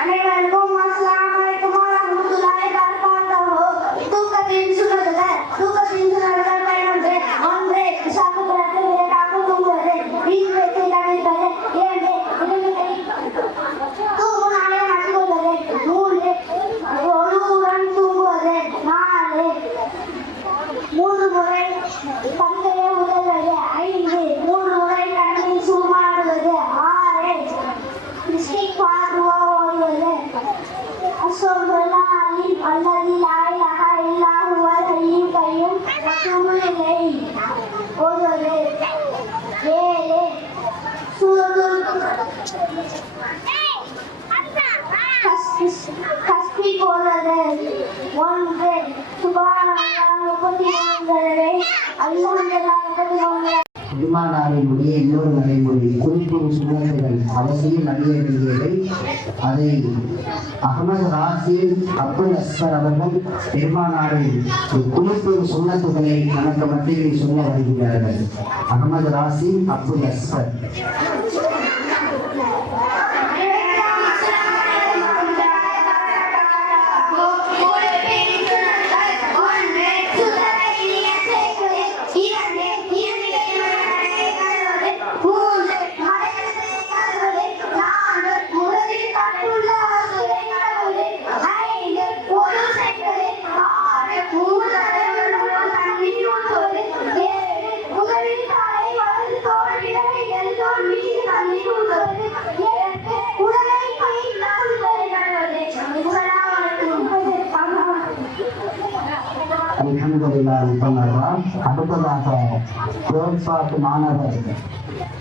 அனைவருக்கும் அஸ்ஸலாமு அலைக்கும் வரஹ்மத்துல்லாஹி வபரகாத்துஹு. தூக்கத்தின் சுன்னத்துகள் பயனொன்று. 1 சாப்பிடுவதற்கு விரைவாக தூங்குவது. 2 தவிர்ப்பது. 2 தூங்கும் நாளை மாற்றிக்கொள்வது. 3 ஒருவன் தூங்குவது. 4 3 முறை பந்தையை உதவுவது. 5 3 முறை கண்ணை சுமாடுவது. 6 இஸ்திக்ஃபார் துஆ ஓதுவது. அஸ்ஸலாமு அல்லதி லா இலாஹா இல்லா ஹுவல் ஹய்யுல் கய்யூம் வஅத்தூபு இலைஹி ஓதுவது. 7 சூரத்துல் கஸ்பி ஓதுவது. 1 சுப்ஹானல்லாஹ் 34 தடவை அல்ஹம்துலில்லாஹ் 33 பெருமானாரினுடைய இன்னொரு நடைமுறை குறிப்பிடும் சுண்ணத்துகள் அவசியம் அறிய வேண்டியவை. அதை அகமது ராசில் அப்துல் அஸ்கர் அவர்கள் பெருமானாரின் குறிப்பிடும் சுண்ணத்துகளை நமக்கு மத்தியில் சொல்ல வருகிறார்கள். அகமது ராசில் அப்துல் அஸ்கர். அல்ஹம்துலில்லாஹ் சொன்னார். அடுத்ததாக தேர்ட் மாணவர்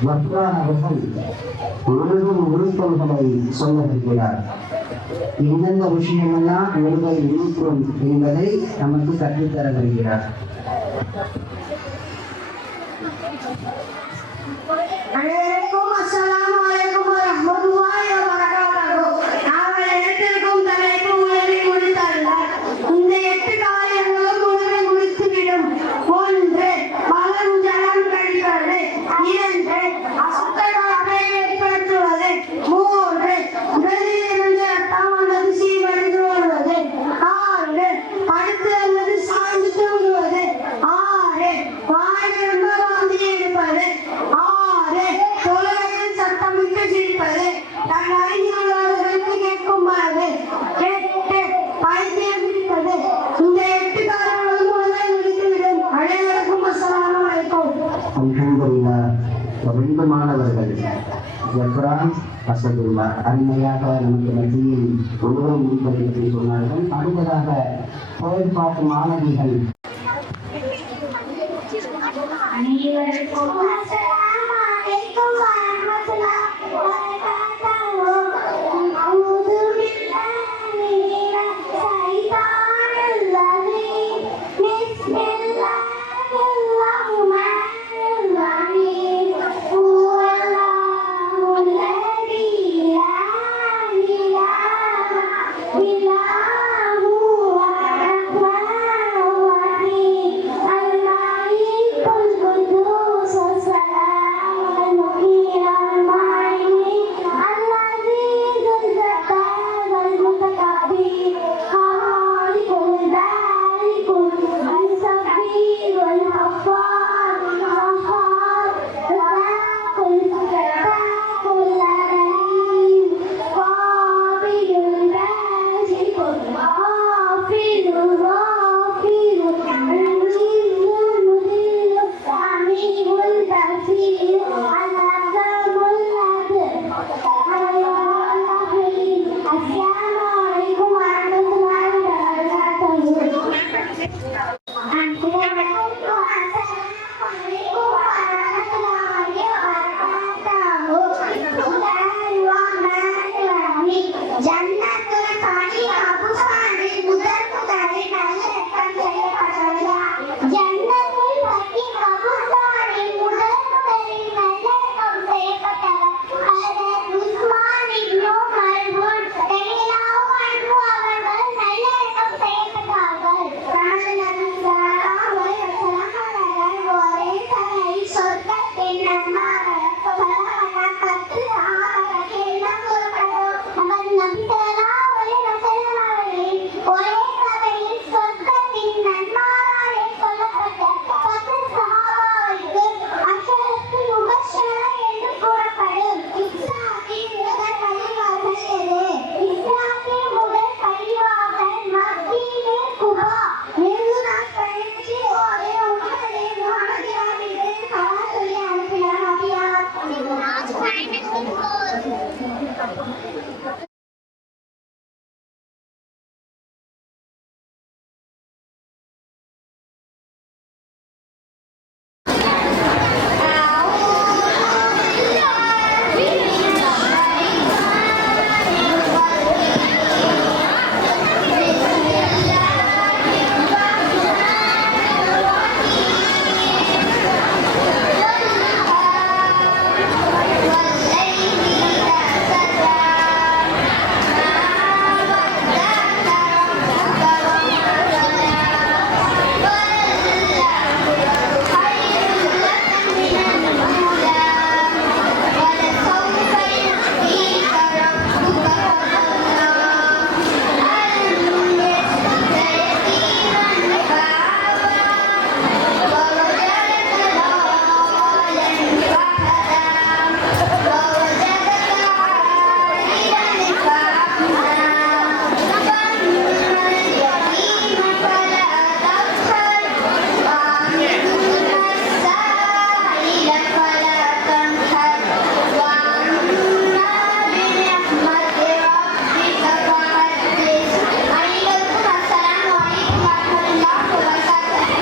வக்ரான் அவர்கள் உலகின் உறுத்தல்களை சொல்ல இருக்கிறார். எந்தெந்த விஷயமெல்லாம் உலகை இருக்கும் என்பதை நமக்கு கற்றுத்தர வருகிறார். அனைவருக்கும் அஸ்ஸலாமு அலைக்கும் வரஹ்மத்துல்லாஹி வபரகாத்துஹு. நாங்கள் எடுத்திருக்கும் தலைப்பு உலகை முடித்தல்ல. இந்த 8 காரியங்களும் உலகை முடித்துவிடும். 1 மலம் ஜலம் கழிப்பது. 2 அசுத்தங்களை ஏற்படுத்துவது. 3 உடலிலிருந்து ரத்தம் அல்லது சீவடிந்து வருவது. 4 படுத்து அல்லது சாய்ந்து தூங்குவது. 6 வாயிலிருந்து வாந்தி எடுப்பது. 6 தொழுகையில் சத்தமிட்டு சிரிப்பது. தன் அறிஞர்களுக்கு கேட்குமாறு. 8 பைத்தியம் பிடிப்பது. இந்த 8 காரணங்களும் உலகை முடித்துவிடும். அனைவருக்கும் அஸ்ஸலாமு அலைக்கும். அல்ஹம்துலில்லாஹ். 2 மாணவர்கள் ஜப்ரான் அசதுல்லா அருமையாக நமக்கு மத்தியில் உலக முடிப்பதை பற்றி சொன்னார்கள். அடுத்ததாக தேர்ட் மாணவிகள் அனைவருக்கும் அஸ்ஸலாமு அலைக்கும் வரஹ்மத்துல்லாஹி வபரகாத்துஹு. அஊது பில்லாஹி மினஷ் ஷைத்தானிர் ரஜீம். பிஸ்மில்லாஹிர் ரஹ்மானிர் ரஹீம். ஹுவல்லாஹு அல்லதி லா இலாஹா இல்லா ஹுவ ரஹ்மானுர் ரஹீம். அல்-மலிக்குல் குத்தூஸ் ஜன்னத்துல் பனி அபுசானில் முதல் முதலில் நல்லிணக்கம் செய்யப்பட்டதா ஜன்னத்துல் பனி அபுசானில் முதல் முதலில் நல்லிணக்கம் செய்யப்பட்டவர் ஹஜ்ரத் உஸ்மான் இப்னு மல்ஊன் ரலியல்லாஹு அன்ஹு அவர்கள் நல்லிணக்கம் செய்யப்பட்டார்கள் நபி ஸல்லல்லாஹு அலைஹி வஸல்லம் அவர்கள் ஒரே தலை சொர்க்கத்தின் நன்மாராயத்தை பலவண்ணப்பட்டு ஆகாரத்தில் கூறப்படும் நபி ஸல்லல்லாஹு அலைஹி வஸல்லம் அவர்களின் ஒரே சபையில் சொர்க்கத்தின் நன்மாராயை சொல்லப்பட்ட 10 சஹாபாவுக்கு அஷரத்துல் முபஷ்ஷரா என்று கூறப்படும் இஸ்லாத்தின் முதல் பள்ளிவாசல் எது? இஸ்லாத்தின் முதல் பள்ளிவாசல் மஸ்ஜிதே குபா. நெருங்கு நாள் கழித்து ஒரு உமரே முஹம்மது நபிக்கு சலாம் சொல்லி அனுப்பினார்.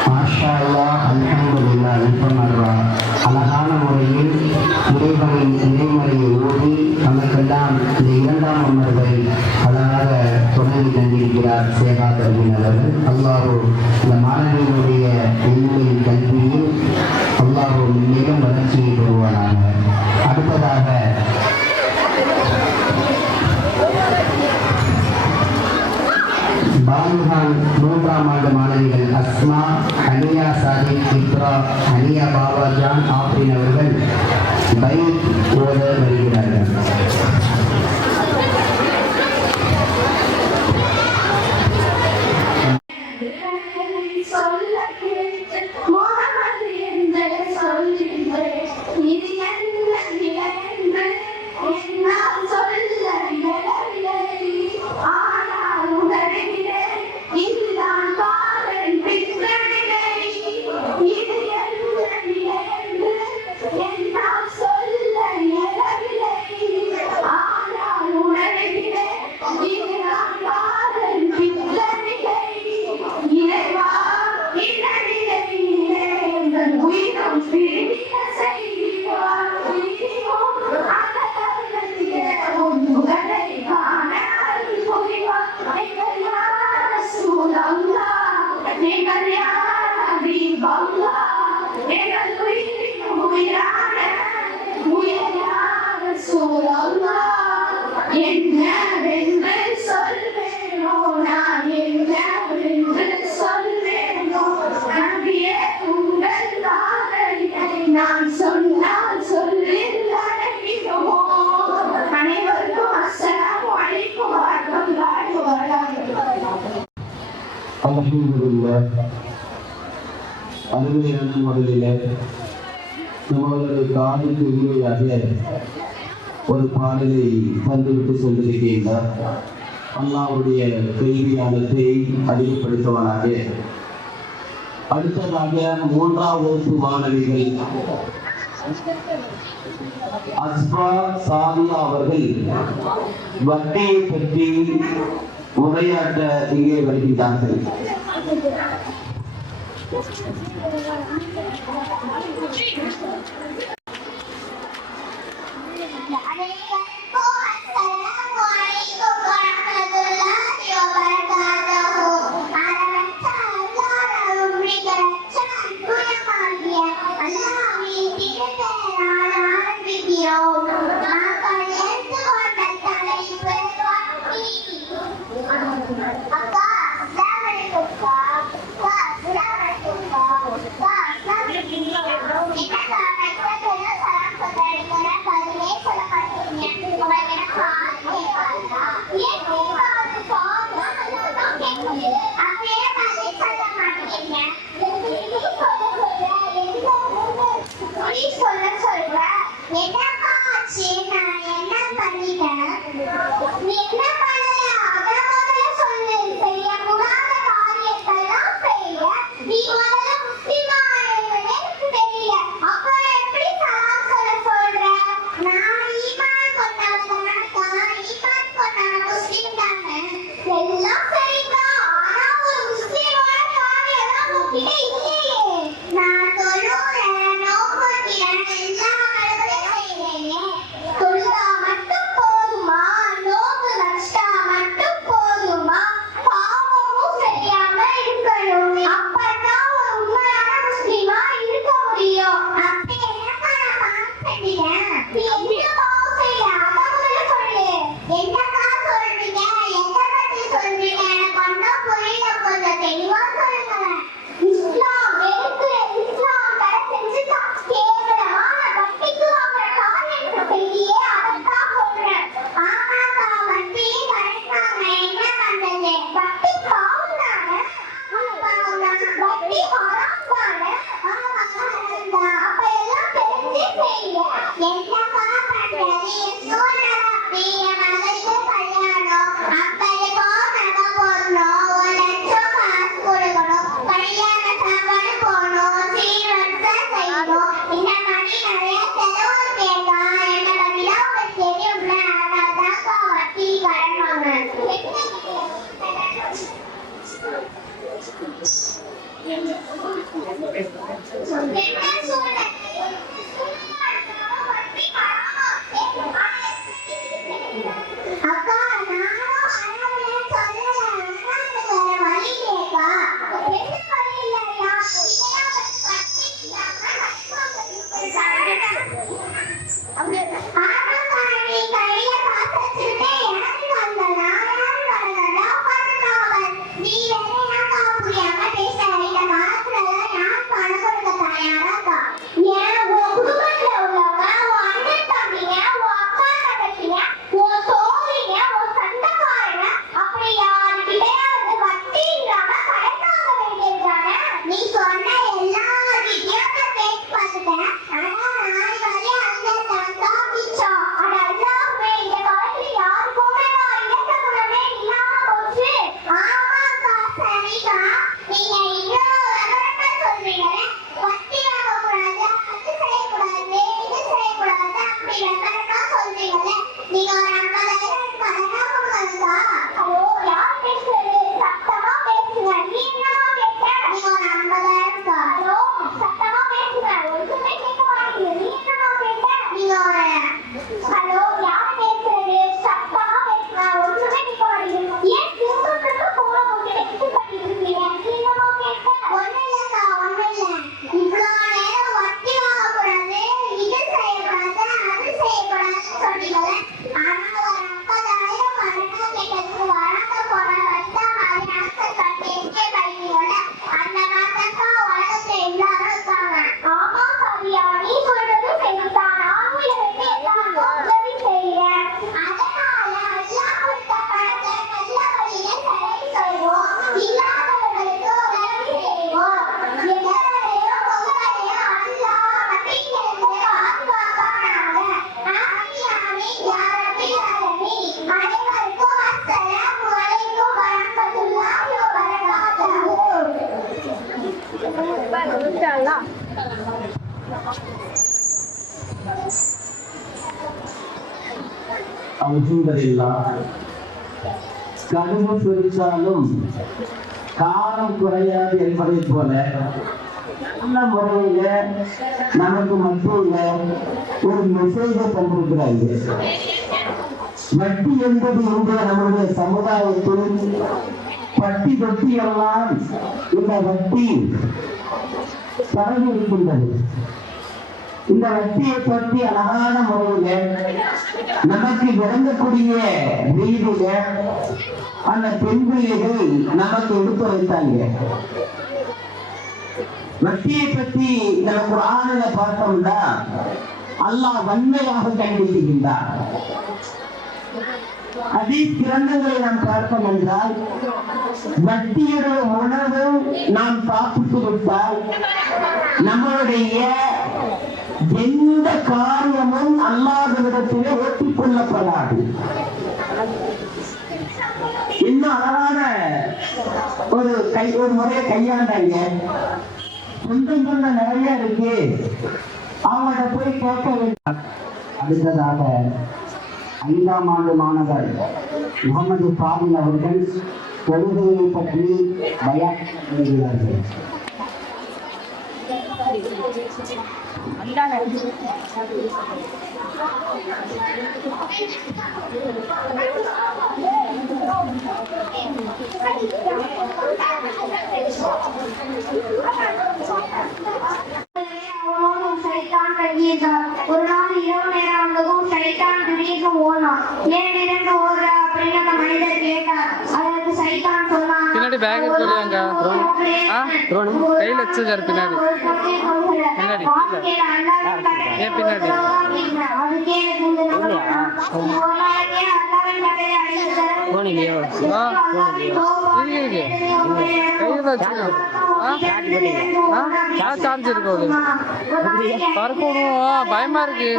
மாஷா அல்லாஹ், அல்ஹம்துலில்லாஹ். அழகான முறையில் இறைவனின் இறைமறையை ஓதி நமக்கெல்லாம் இந்த 2ஆம் அமர்வை அழகாக தொடங்கி தந்திருக்கிறார் சேகா கல்வின் அவர்கள். அல்லாஹ் இந்த மாணவியினுடைய எளிமையின் கல்வியில் அல்லாஹ் மேலும் வளர்ச்சியை பெறுவானாக. அடுத்ததாக பாலுகான் 3ஆம் ஆண்டு மாணவிகள் அஸ்மா, ஹனியா சாதிக், இப்ரா, ஹனியா பாபாஜான் ஆப்ரின் அவர்கள் பைத் ஓத வருகிறார்கள். சொல்ல கேட்டு முஹம்மது என்று சொல்கின்றேன். இது என்ன நிலை என்று என்னால் சொல்ல இயலவில்லை. ஆனால் உணர்கிறேன், இதுதான் காதலின் பின்னணியை. இது என்ன நிலை என்று என்னால் சொல்ல இயலவில்லை. ஆனால் உணர்கிறேன், இதுதான் காதலின் பின்னணியை. இறைவா, இந்த நிலையிலே எங்கள் உயிரும் பிரிவின செய்கிறார். இனியும் அந்த தருணத்திலே உன் முகத்தை காண அருள் புரிவார். எங்கள் யா ரசூலல்லாஹ், எங்கள் யா ஹபீபல்லாஹ், எங்கள் உயிரின் உயிரான உயிர் யா ரசூலல்லாஹ். என்னவென்று சொல்வேனோ நான், என்னவென்று சொல்வேனோ நபியே, உங்கள் காதலினை நான் சொன்னால் சொல்லில் அடங்கிடுமோ. அனைவருக்கும் அஸ்ஸலாமு அலைக்கும் வரஹ்மத்துல்லாஹி வபரகாத்துஹு. அல்ஹம்துலில்லாஹ். அருமையான முறையிலே நம்மளுடைய காதுக்கு உரிமையாக ஒரு பாடலை தந்துவிட்டு சென்றிருக்கின்றார். அல்லாஹ்வுடைய கல்வியானத்தை அதிகப்படுத்துவானாக. அடுத்ததாக 3ஆம் வகுப்பு மாணவிகள் அஸ்பா சாதியா அவர்கள் வட்டியை பற்றி உரையாற்ற இங்கே வருகின்றார்கள். அனைவருக்கும் அஸ்ஸலாமு அலைக்கும் தெளிவா சொல்லுங்களேன். இஸ்லாம் எதுக்கு இஸ்லாம் தடை செஞ்சுட்டா? கேவலமான வட்டிக்கு வாங்குற காரியத்தை செய்தியே அதைத்தான் சொல்றேன். ஆமாக்கா, வட்டியே கரெக்டாங்க. என்ன பண்றது? வட்டி பாவம் தானே. வட்டி ஹராம் தானே. அப்ப எல்லாம் தெரிஞ்சு செய்யுங்க. என்னக்கா பண்றது? சொல்றேன் அப்படி, என் மகளுக்கு கல்யாணம், அப்பளுக்கும் நகை போடணும், 1 லட்சம் காசு கொடுக்கணும், கல்யாண சாப்பாடு போடணும், சீர்வரிசை செய்யணும், இந்த மாதிரி நிறைய செலவு கேட்கா. என்னோட விழா உங்களுக்கு தெரியும்ல, அதனால்தான்க்கா வட்டி கடன் வாங்குறேன். அக்கா, நானும் அழகுல சொல்லல, ஆனா அது வேற வழி இல்லையேக்கா. என்ன வழி இல்லையா? ஆமாக்கா, நீ கையில காசு வச்சுக்கிட்டே எனக்கு வந்த நீ வேற ஏன்க்கா புரியாம பேசுற? இந்த காலத்துலலாம் யார் பணம் கொடுக்க தயாராக்கா? ஏன் உன் குடும்பத்துல உள்ளவங்க, உன் அண்ணன் தம்பிங்க, உன் அக்கா தங்கச்சிங்க, உன் தோழிங்க, உன் சொந்தக்காரங்க, அப்படி யாருக்கிட்டையாவது வட்டி இல்லாம கடன் வாங்க வேண்டியதுதானே? நீ சொன்ன எல்லார்கிட்டயும் நான் கேட்டு பார்த்துட்டேன். ஆனா நாய் வரை அந்த தாத்தா மிச்சம். அட எல்லாமே இந்த காலத்துல யாருக்குமே இயக்க குணமே இல்லாம போச்சு. ஆமாக்கா, சரிக்கா. நீங்க இவ்வளவு விவரமா சொல்றீங்களே, வட்டி வாங்கக்கூடாது, அது செய்யக்கூடாது, இது செய்யக்கூடாது, அப்படி விவரமா சொல்றீங்களே, நீங்க ஒரு 50,000 கடனா கொடுங்கக்கா. ஹலோ, யார் பேசுறது? சத்தமா பேசுங்க. நீ என்னமா கேட்ட? நீங்க ஒரு 50,000க்கா. ஹலோ, சத்தமா பேசுங்க. ஒன்றுமே கேட்க மாட்டேங்குது. நீ என்னமா கேட்ட? நீங்க ஒரு ஹலோ, யார் பேசுறது? சத்தமா பேசுங்க. ஒன்றுமே கேட்க மாட்டேங்குது. ஏன் திரும்ப போன போட்டு எக்ஸ்ட் பண்ணிட்டு இருக்கீங்க? நீ என்னமா கேட்ட? ஒண்ணும் இல்லக்கா, ஒண்ணும் இல்ல. இவ்வளோ நேரம் வட்டி வாங்கக்கூடாது, இது செய்யக்கூடாது, அது செய்யக்கூடாதுன்னு சொன்னீங்களே. ஆனா ஒரு 50,000 கடனா கேட்டதுக்கு வராங்க போன வச்சா மாதிரி ஆன்சர் பண்ணி எங்கே கழிவீங்கல்ல, அந்த மாதிரிக்கா உலகத்துல எல்லாரும் இருக்காங்க. ஆமா கவியா, நீ சொல்றது சரிதான். நானும் எனக்கு எல்லாருக்கும் உதவி செய்யறேன். அதனால எல்லாம் கொடுத்த பணத்தை நல்ல வழியில செலவு செய்வோம், இல்லாதவர்களுக்கு உதவி செய்வோம். எல்லாரையும் உங்களையும் அல்லாஹ் வட்டியிலிருந்து பாதுகாப்பானாக. ஆமீன், ஆமீன், யா ரப்பில் ஆலமீன். அனைவருக்கும் அஸ்ஸலாமு அலைக்கும் வரஹ்மத்துல்லாஹி வபரகாத்துஹு. அல்ஹம்துலில்லாஹ். கடுகு பிடித்தாலும் காரம் குறையாது என்பதை போல நல்ல முறையில நமக்கு மத்தியில ஒரு மெசேஜை தந்திருக்கிறாங்க. வட்டி என்பது இன்று நம்முடைய சமுதாயத்தில் பட்டி தொட்டி எல்லாம் இந்த வட்டி பரவி இருக்கின்றது. இந்த வட்டியை பற்றி அழகான முறையில நமக்கு விளங்கக்கூடிய ரீதியில அந்த பெண் பிள்ளைகள் நமக்கு எடுத்துரைத்தாங்க. வட்டியை பற்றி நம்ம குர்ஆனில பார்த்தோம்னா அல்லாஹ் வன்மையாக கண்டிக்கின்றார். ஹதீஸ் கிரந்தங்களை நாம் பார்த்தோம் என்றால் வட்டியுடைய உணவு நாம் சாப்பிட்டு விட்டால் நம்மளுடைய எந்த காரியமும் அல்லாஹ்விடத்திலே ஒட்டிக் கொள்ளப்படாது. இன்னும் அழகான ஒரு முறையை கையாண்டாங்க. சொந்தம் சொந்த நிறைய இருக்கு, அவங்கள்ட்ட போய் கேட்க வேண்டும். அடுத்ததாக 5ஆம் ஆண்டு மாணவர் முகமது ஃபாதில் அவர்கள் தொழுகையை பற்றி பயான் செய்கிறார்கள். ஒரு நாள் இரவு நேரம் வந்ததும் சைத்தான் திடீர்னு ஓடினான். ஏன் இரண்டு ஓடுற அப்படின்னு அந்த மனிதர் கேட்டார். அதற்கு சைத்தான் சொன்னான், பேக் இருக்குல்லையாங்க கையில் வச்சுருக்காரு பின்னாடி பின்னாடி ஏன் பின்னாடி சார்ஜ் இருக்கு பறக்கணும் பயமா இருக்கு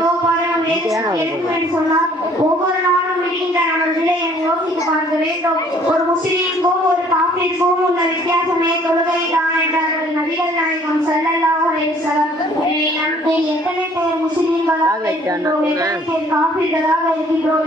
ஒவ்வொரு நாளும் விடுகின்ற அவர்களை யோசித்து பார்க்க வேண்டும். ஒரு முஸ்லிமுக்கும் ஒரு காஃபிருக்கும் உள்ள வித்தியாசமே தொழுகை தான் என்றார்கள் நபிகள் நாயகம் ஸல்லல்லாஹு அலைஹி வஸல்லம். எத்தனை பேர் முஸ்லிம்களாக இருக்கின்றோம், எத்தனை பேர் காஃபிர்களாக இருக்கின்றோம்.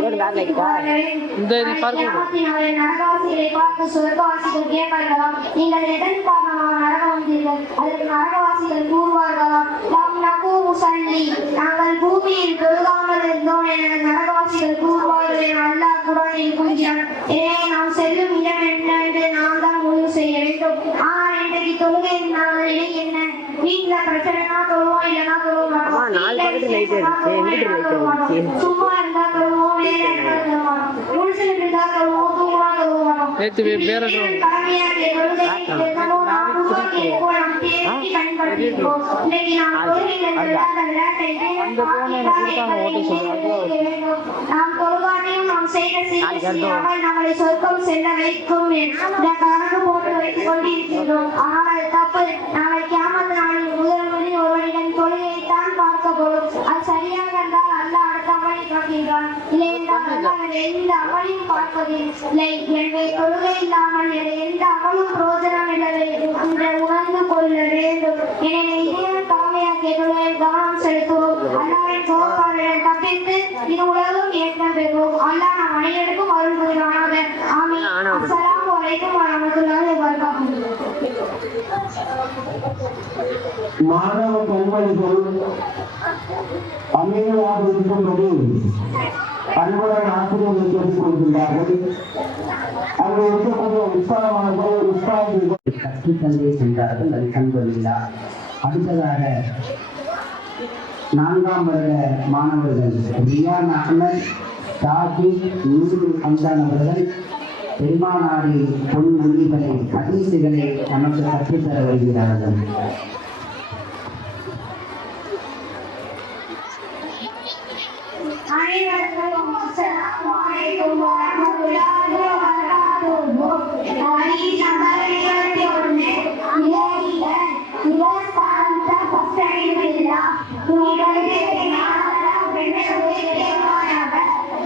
நரகவாசிகளை பார்த்து சொர்க்கவாசிகள் கேட்பார்களாம், நீங்கள் எதன் காரணமாக நரகம் வந்தீர்கள்? அதற்கு நரகவாசிகள் கூறுவார்களாம், நாம் நகு முஸல்லி, நாங்கள் பூமியில் தொழுகாமல் இருந்தோம் என நரகவாசிகள் கூறுவார்கள் என அல்லாஹ் குர்ஆனில் கூறுகிறான். எனவே நாம் செல்லும் இடம் என்னவென்று நாம் தான் முடிவு செய்ய வேண்டும். ஆனால் இன்றைக்கு தொழுகை நிலை என்ன? வீட்டுல பிரச்சனைனா தொழுவோம், இல்லைன்னா தொழுவ மாட்டோம். சும்மா இருந்தா தொழுவோம், வேலை இருந்தா தொழுவ மாட்டோம். முடிச்சுட்டு இருந்தா தொழுவோம், தூங்குவா தொழுவ மாட்டோம். நம்மளை சொர்க்கம் செல்ல வைக்கும் என்ற கணக்கு போட்டு வைத்துக் கொண்டிருக்கின்றோம். ஆனால் அது தப்பு. நாளை கியாமத் நாளில் முதலில் ஒருவரிடம் தொழுகையைத்தான் பார்க்கப்படும். அது சரியாக இருந்தால் அல்லாஹ் அடுத்த அமலை பார்க்கின்றான், இல்லை என்றால் அல்லாஹ் எந்த அமலையும் பார்ப்பதில்லை. எனவே தொழுகை இல்லாமல் எந்த அமலும் பிரோஜனம் இல்லை என்று உணர்ந்து கொள்ள வேண்டும். எனவே இதே தலைமையாக்கிய தொழிலில் கவனம் செலுத்துவோம். அல்லாஹ்வின் கோபப்பாடுடன் தப்பித்து இது உலகம் ஏற்றம் பெறுவோம். அல்லாஹ் நம் அனைவருக்கும் அருள் புரிவானாக. ஆமீன். அஸ்ஸலாமு அலைக்கும் வரஹ்மத்துல்லாஹி வபரகாத்துஹு. மாணவ கல்வர்கள் அமைதியாக இருக்கும்படி அன்புடன் ஆசிரியர்கள் கேட்டுக் கொள்கின்றார்கள். அங்கு இருக்கக்கூடிய உற்சாகமாக கற்றுத்தந்தே சென்றார்கள். அது கண்பதில்லா. அடுத்ததாக 4ஆம் வருட மாணவர்கள் ரியான் அஹ்மத், தாகிர், நூருல் ஹம்தான் அவர்கள் பெருமானாரி பொன்மொழிகளை ஹதீசுகளை நமக்கு கற்றுத்தர வருகிறார்கள். அனைவருக்கும் அஸ்ஸலாமு அலைக்கும் வரஹ்மத்துல்லாஹி வபரகாத்துஹு. ஹதீஸ் நம்பர் 21. இதா சாந்த ஃபஸ்தைன் பில்லாஹ். உங்களுக்கு ஞானம் பெற்றோரையாக.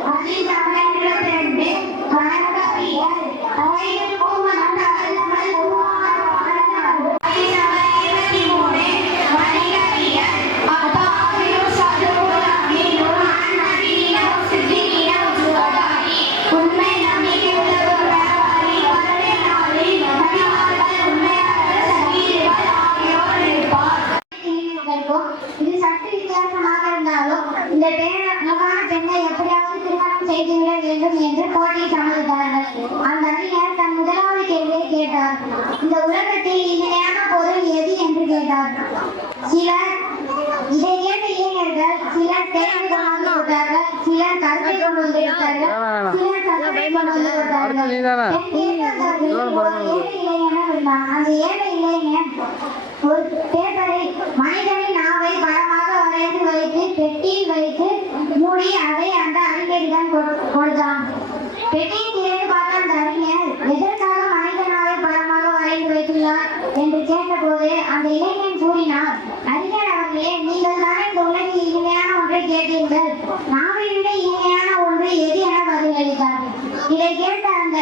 ஹதீஸ் நம்பர் 22. கணக்கவியல் அனைவருக்கும் நன்றாமல் குர்ஆன் பாடங்கள். ஹதீஸ் நம்பர் 23. வணிகவியல் அத்தாஹிரு சதுகுல் அமீனுல் அன்ஹதீன சித்திகீன சுஹதாஇ. உண்மை நம்பிக்கை உள்ளவர்களாகி வளரே நாளில் நபிமார்கள் உண்மையாளர்கள் சஹீஹ்கள் ஆகியோர் இருப்பார். இது சற்று வித்தியாசமாக இருந்தாலும் இந்த அழகான பெண்ணை எப்படியாவது திருமணம் செய்துவிட வேண்டும் என்று போட்டி சமர்த்தார்கள். அந்த அறிஞர் தன் முதலாவது கேள்வியை கேட்டார். இந்த உலகத்தில் இனிமையான பொருள் எது என்று கேட்டார். சிலர் இதை கேட்ட இளைஞர்கள் சிலர் தேர்ந்து கொண்டு விட்டார்கள், சிலர் கருத்தை கொண்டு வந்திருக்கிறார்கள், சிலர் கருத்தை கொண்டு வந்திருக்கிறார்கள். அந்த ஏழை இளைஞன் ஒரு பேப்பரை மனிதனின் நாவை படமாக வரைந்து வைத்து பெட்டியில் வைத்து மூடி அதை அந்த அறிஞரிடம் கொடுத்தான். பெட்டியை திறந்து பார்த்த அந்த அறிஞர் எதற்காக மனித நாவை படமாக வரைந்து வைத்துள்ளார் என்று கேட்டபோது அந்த இளைஞன் கூறினார், அறிஞர் அவர்களே, நீங்கள் தானே இந்த உலகில் இனிமையான ஒன்றை கேட்டீர்கள், நாவை விட இனிமையான ஒன்று எது என பதிலளித்தார். இதை கேட்ட அந்த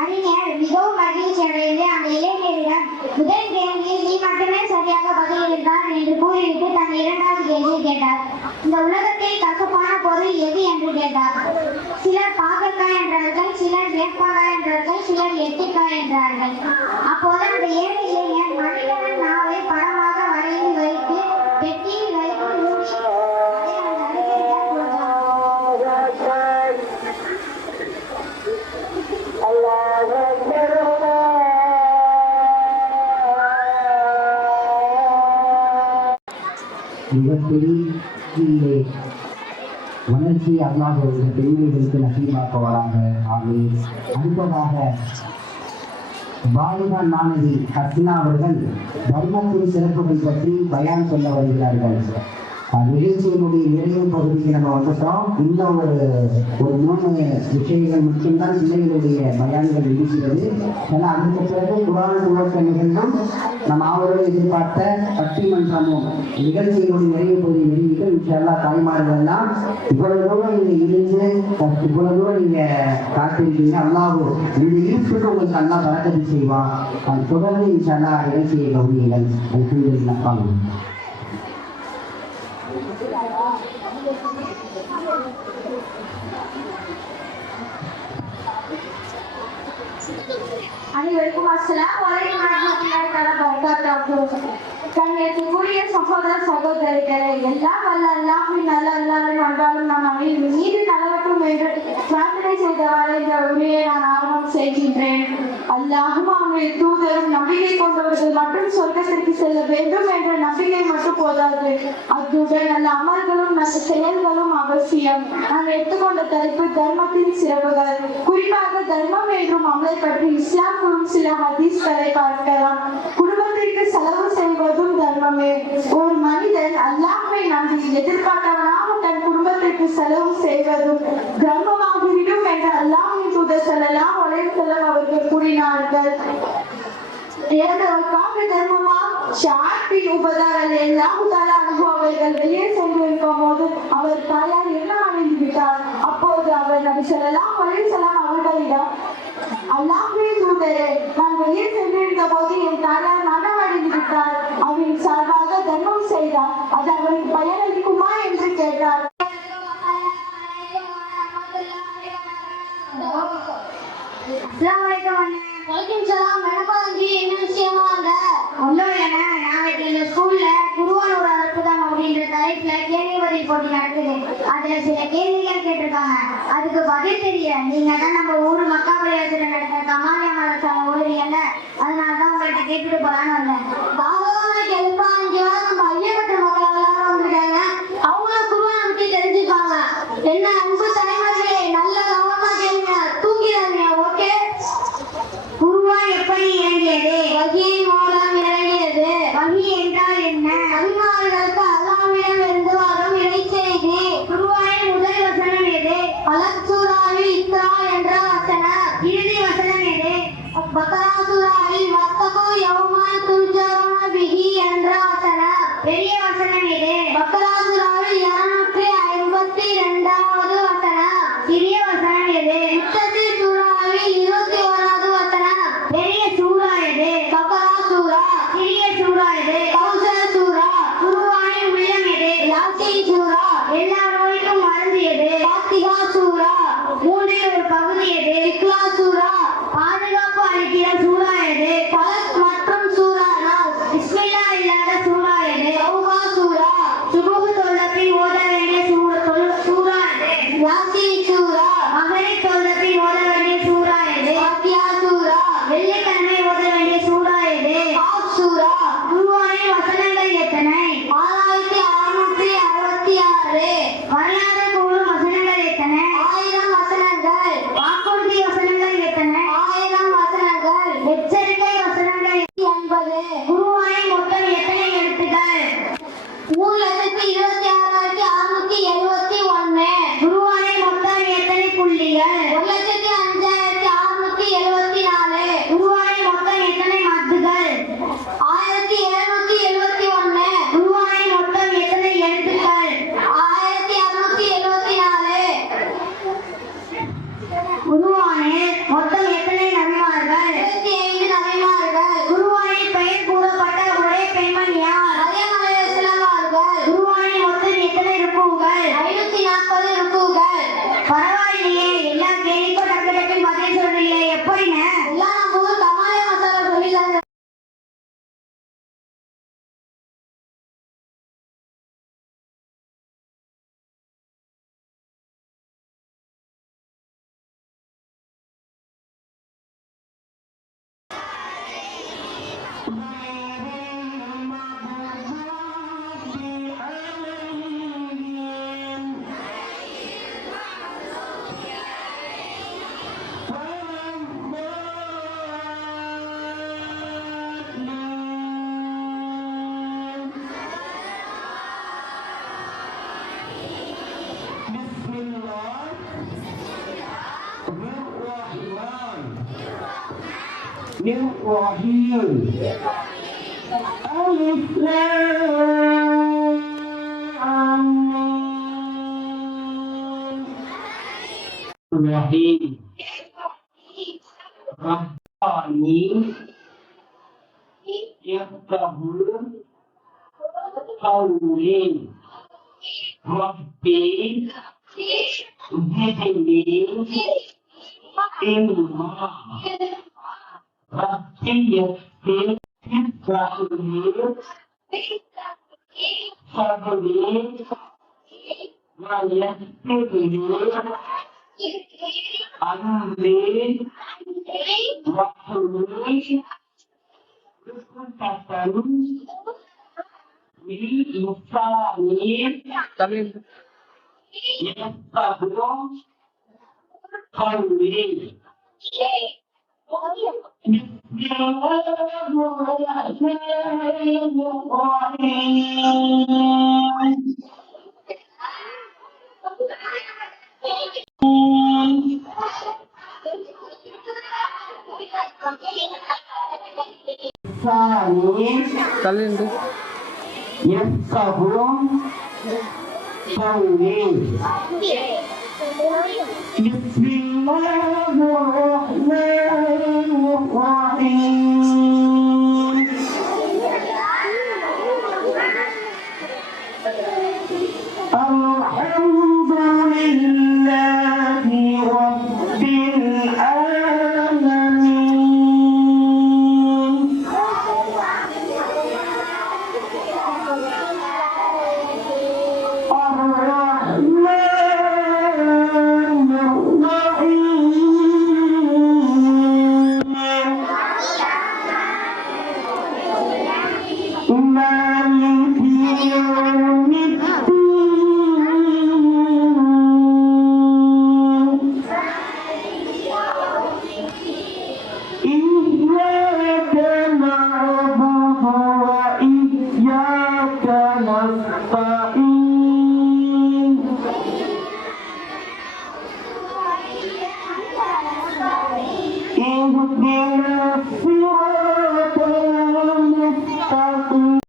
அறிஞர் மிகவும் மகிழ்ச்சி அடைந்து அந்த இளைஞரிடம், முதல் கேள்வியில் நீ மட்டுமே சரியாக பதிலளித்தார் என்று கூறிவிட்டு தன் இரண்டாவது கேள்வியை கேட்டார். இந்த உலகத்தில் கசப்பான பொருள் எது என்று கேட்டார். சிலர் பாகற்காய் என்றார்கள், சிலர் வேப்பாங்காய் என்றார்கள், சிலர் எட்டிக்காய் என்றார்கள். அப்போது அந்த ஏழை இளைஞர் மனிதனின் நாவை படமாக வரைந்து வைத்து பெட்டியில் வைத்து மூடி அதை அந்த அறிஞரிடம் கொடுத்தார். மிகப்பெரிய வளர்ச்சி அல்லாஹ் பெண்மைகளுக்கு நசீபாக்குவாராக. ஆகவே அடுத்ததாக பாலிகா மாணவி ஹஸ்னா அவர்கள் தர்மத்தின் சிறப்புகள் பற்றி பயான் சொல்ல வருகிறார்கள். நிகழ்ச்சியினுடைய நிறைவு பகுதிக்கு நம்ம வந்துட்டோம். இன்னும் ஒரு 3 விஷயங்கள் மட்டும்தான் பிள்ளைகளுடைய பயான்கள் இருக்கிறது. ஏன்னா அதுக்கு பிறகு குரான் துவக்க நிகழ்வும் நம்ம அவரோடு எதிர்பார்த்த பட்டிமன்றமும் நிகழ்ச்சியினுடைய நிறைவு பகுதி வெளியிட்டு இன்ஷா தாய்மார்கள் எல்லாம் இவ்வளவு தூரம் நீங்க இருந்து இவ்வளவு தூரம் நீங்க காத்திருக்கீங்க. அல்லாஹ் இந்த இருப்புக்கு உங்களுக்கு நல்லா பறக்கத்து செய்வான். அது தொடர்ந்து இன்ஷா நிகழ்ச்சியை கவனியுங்கள். அல்ஹம்துலில்லாஹ். அனைவருக்கும் அஸ்ஸலாம் வலைக்கும் வரஹ்மத்துல்லாஹி வபரகாத்துஹு. கண்ணியத்துக்குரிய சகோதர சகோதரிகளே, எல்லாம் வல்ல அல்லாஹ்வின் அல்லாஹ்வின் அன்பாலும் நம் அனைவரின் மீது நலவட்டும் என்று பிரார்த்தனை செய்தவாறு இந்த உரையை நான் ஆரம்பம் செய்கின்றேன். அல்லாஹும் அவனுடைய தூதரும் நம்பிக்கை கொண்டவர்கள் மட்டும் சொர்க்கத்திற்கு செல்ல வேண்டும் என்ற நம்பிக்கை மட்டும் போதாது, அத்துடன் நல்ல அமல்களும் நல்ல செயல்களும் அவசியம். நான் எடுத்துக்கொண்ட தலைப்பு தர்மத்தின் சிறப்புகள். குறிப்பாக தர்மம் என்றும் அமலை பற்றி இஸ்லாம் கூறும் சில ஹதீஸ்களை பார்க்கலாம். குடும்பத்திற்கு செலவு செய்வதும் தர்மமே. ஒரு மனிதன் அல்லாஹ்வை நம்பி எதிர்பார்த்தவனாக தன் குடும்பத்திற்கு செலவு செய்வதும் தர்மமாகிவிடும் என்று அல்லாஹ்வின் தூதர் ஸல்லல்லாஹு அலைஹி வஸல்லம் அவர்கள் கூறினார்கள். தர்மமா ஷாப்பின் உபதாரல் அல்லாஹ் தஆலா அவர்கள் வெளியே சென்றிருக்கும் போது அவர் தாயார் என்ன அணிந்து விட்டார். அப்போது அவர் நபி ஸல்லல்லாஹு அலைஹி வஸல்லம் அவர்களிடம், அல்லாஹ்வின் தூதரே, நான் வெளியே சென்றிருந்த போது என் தாயார் மனம் அடைந்து விட்டார். அவரின் சார்பாக தர்மம் செய்தார். அது அவருக்கு பயனளிக்குமா என்று கேட்டார். என்ன விஷயமா அங்க ஒன்றும் இல்லைண்ணே, நாளைக்கு இந்த ஸ்கூல்ல குருவானோட அற்புதம் அப்படின்ற தலைப்புல கேள்வி பதில் போட்டி நடக்குது. அதுல சில கேள்விகள் கேட்டிருக்காங்க. அதுக்கு பதில் தெரிய நீங்க தான் நம்ம ஊரு மக்காபலியாத்துல நடக்கிற கமாலியா மலசாம ஊருவீங்கல்ல, அதனாலதான் உங்கள்கிட்ட கேட்டுட்டு போலான்னு வந்தேன். பாகவானுக்கு எழுப்பா இங்க நம்ம ஐயப்பட்ட மக்கள் எல்லாரும் வந்துருக்காங்க. அவங்களும் குருவானை பத்தி தெரிஞ்சுப்பாங்க. என்ன அன்பு தலைமுறை நல்ல கவனமா கேளுங்க, தூங்கிடாதீங்க. ஓகே. குருவா எப்படி இறங்கியது? வகியின் மூலம் இறங்கியது. வகி என்றால் என்ன? நபிமார்களுக்கு அல்லாஹ்விடம் இருந்து வரும் இறைச்செய்தி. குருவானின் முதல் வசனம் எது? அலக் சூராவில் இக்ரா என்ற வசனம். இறுதி வசனம் எது? பக்ரா சூராவில் வத்தகு யௌமன் துர்ஜவுன பிஹி என்ற வசனம். பெரிய வசனம் எது? பக்ரா சூராவில் 252வது வசனம். சிறிய வசனம் எது? முத்தசில் சூராவில் 21வது வசனம். பெரிய சூரா எது? பக்ரா சூரா. சிறிய சூரா எது? கௌசர் சூரா. குர்ஆனின் உள்ளம் எது? யாசீன் சூரா. எல்லா நோய்க்கும் மருந்து எது? ஃபாத்திஹா சூரா. மூன்றில் ஒரு பகுதி எது? இக்லாஸ் சூரா. பாதுகாப்பு அளிக்கிற சூரா எது? ஃபலக் மற்றும் சூரா நாஸ். பிஸ்மில்லாஹ் இல்லாத சூரா எது? தௌபா சூரா. الرحيم ألف لام الرحيم رحماني يفقه قولي ربي زدني علما ربي يسر صدري ويسر لي أمري واحلل عقدة من لساني يفقهوا قولي بسم الله الرحمن الرحيم ثاني తల్లిండి يفقهوا قولي بسم الله الرحمن الرحيم الحمد لله رب العالمين الرحمن الرحيم مالك يوم الدين إياك نعبد وإياك نستعين اهدنا الصراط المستقيم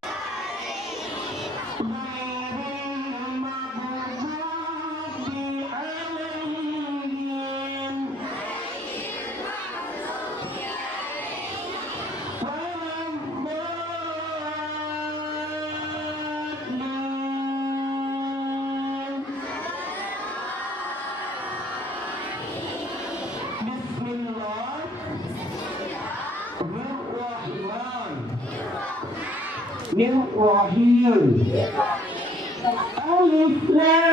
بسم الله الرحمن الرحيم ألف لام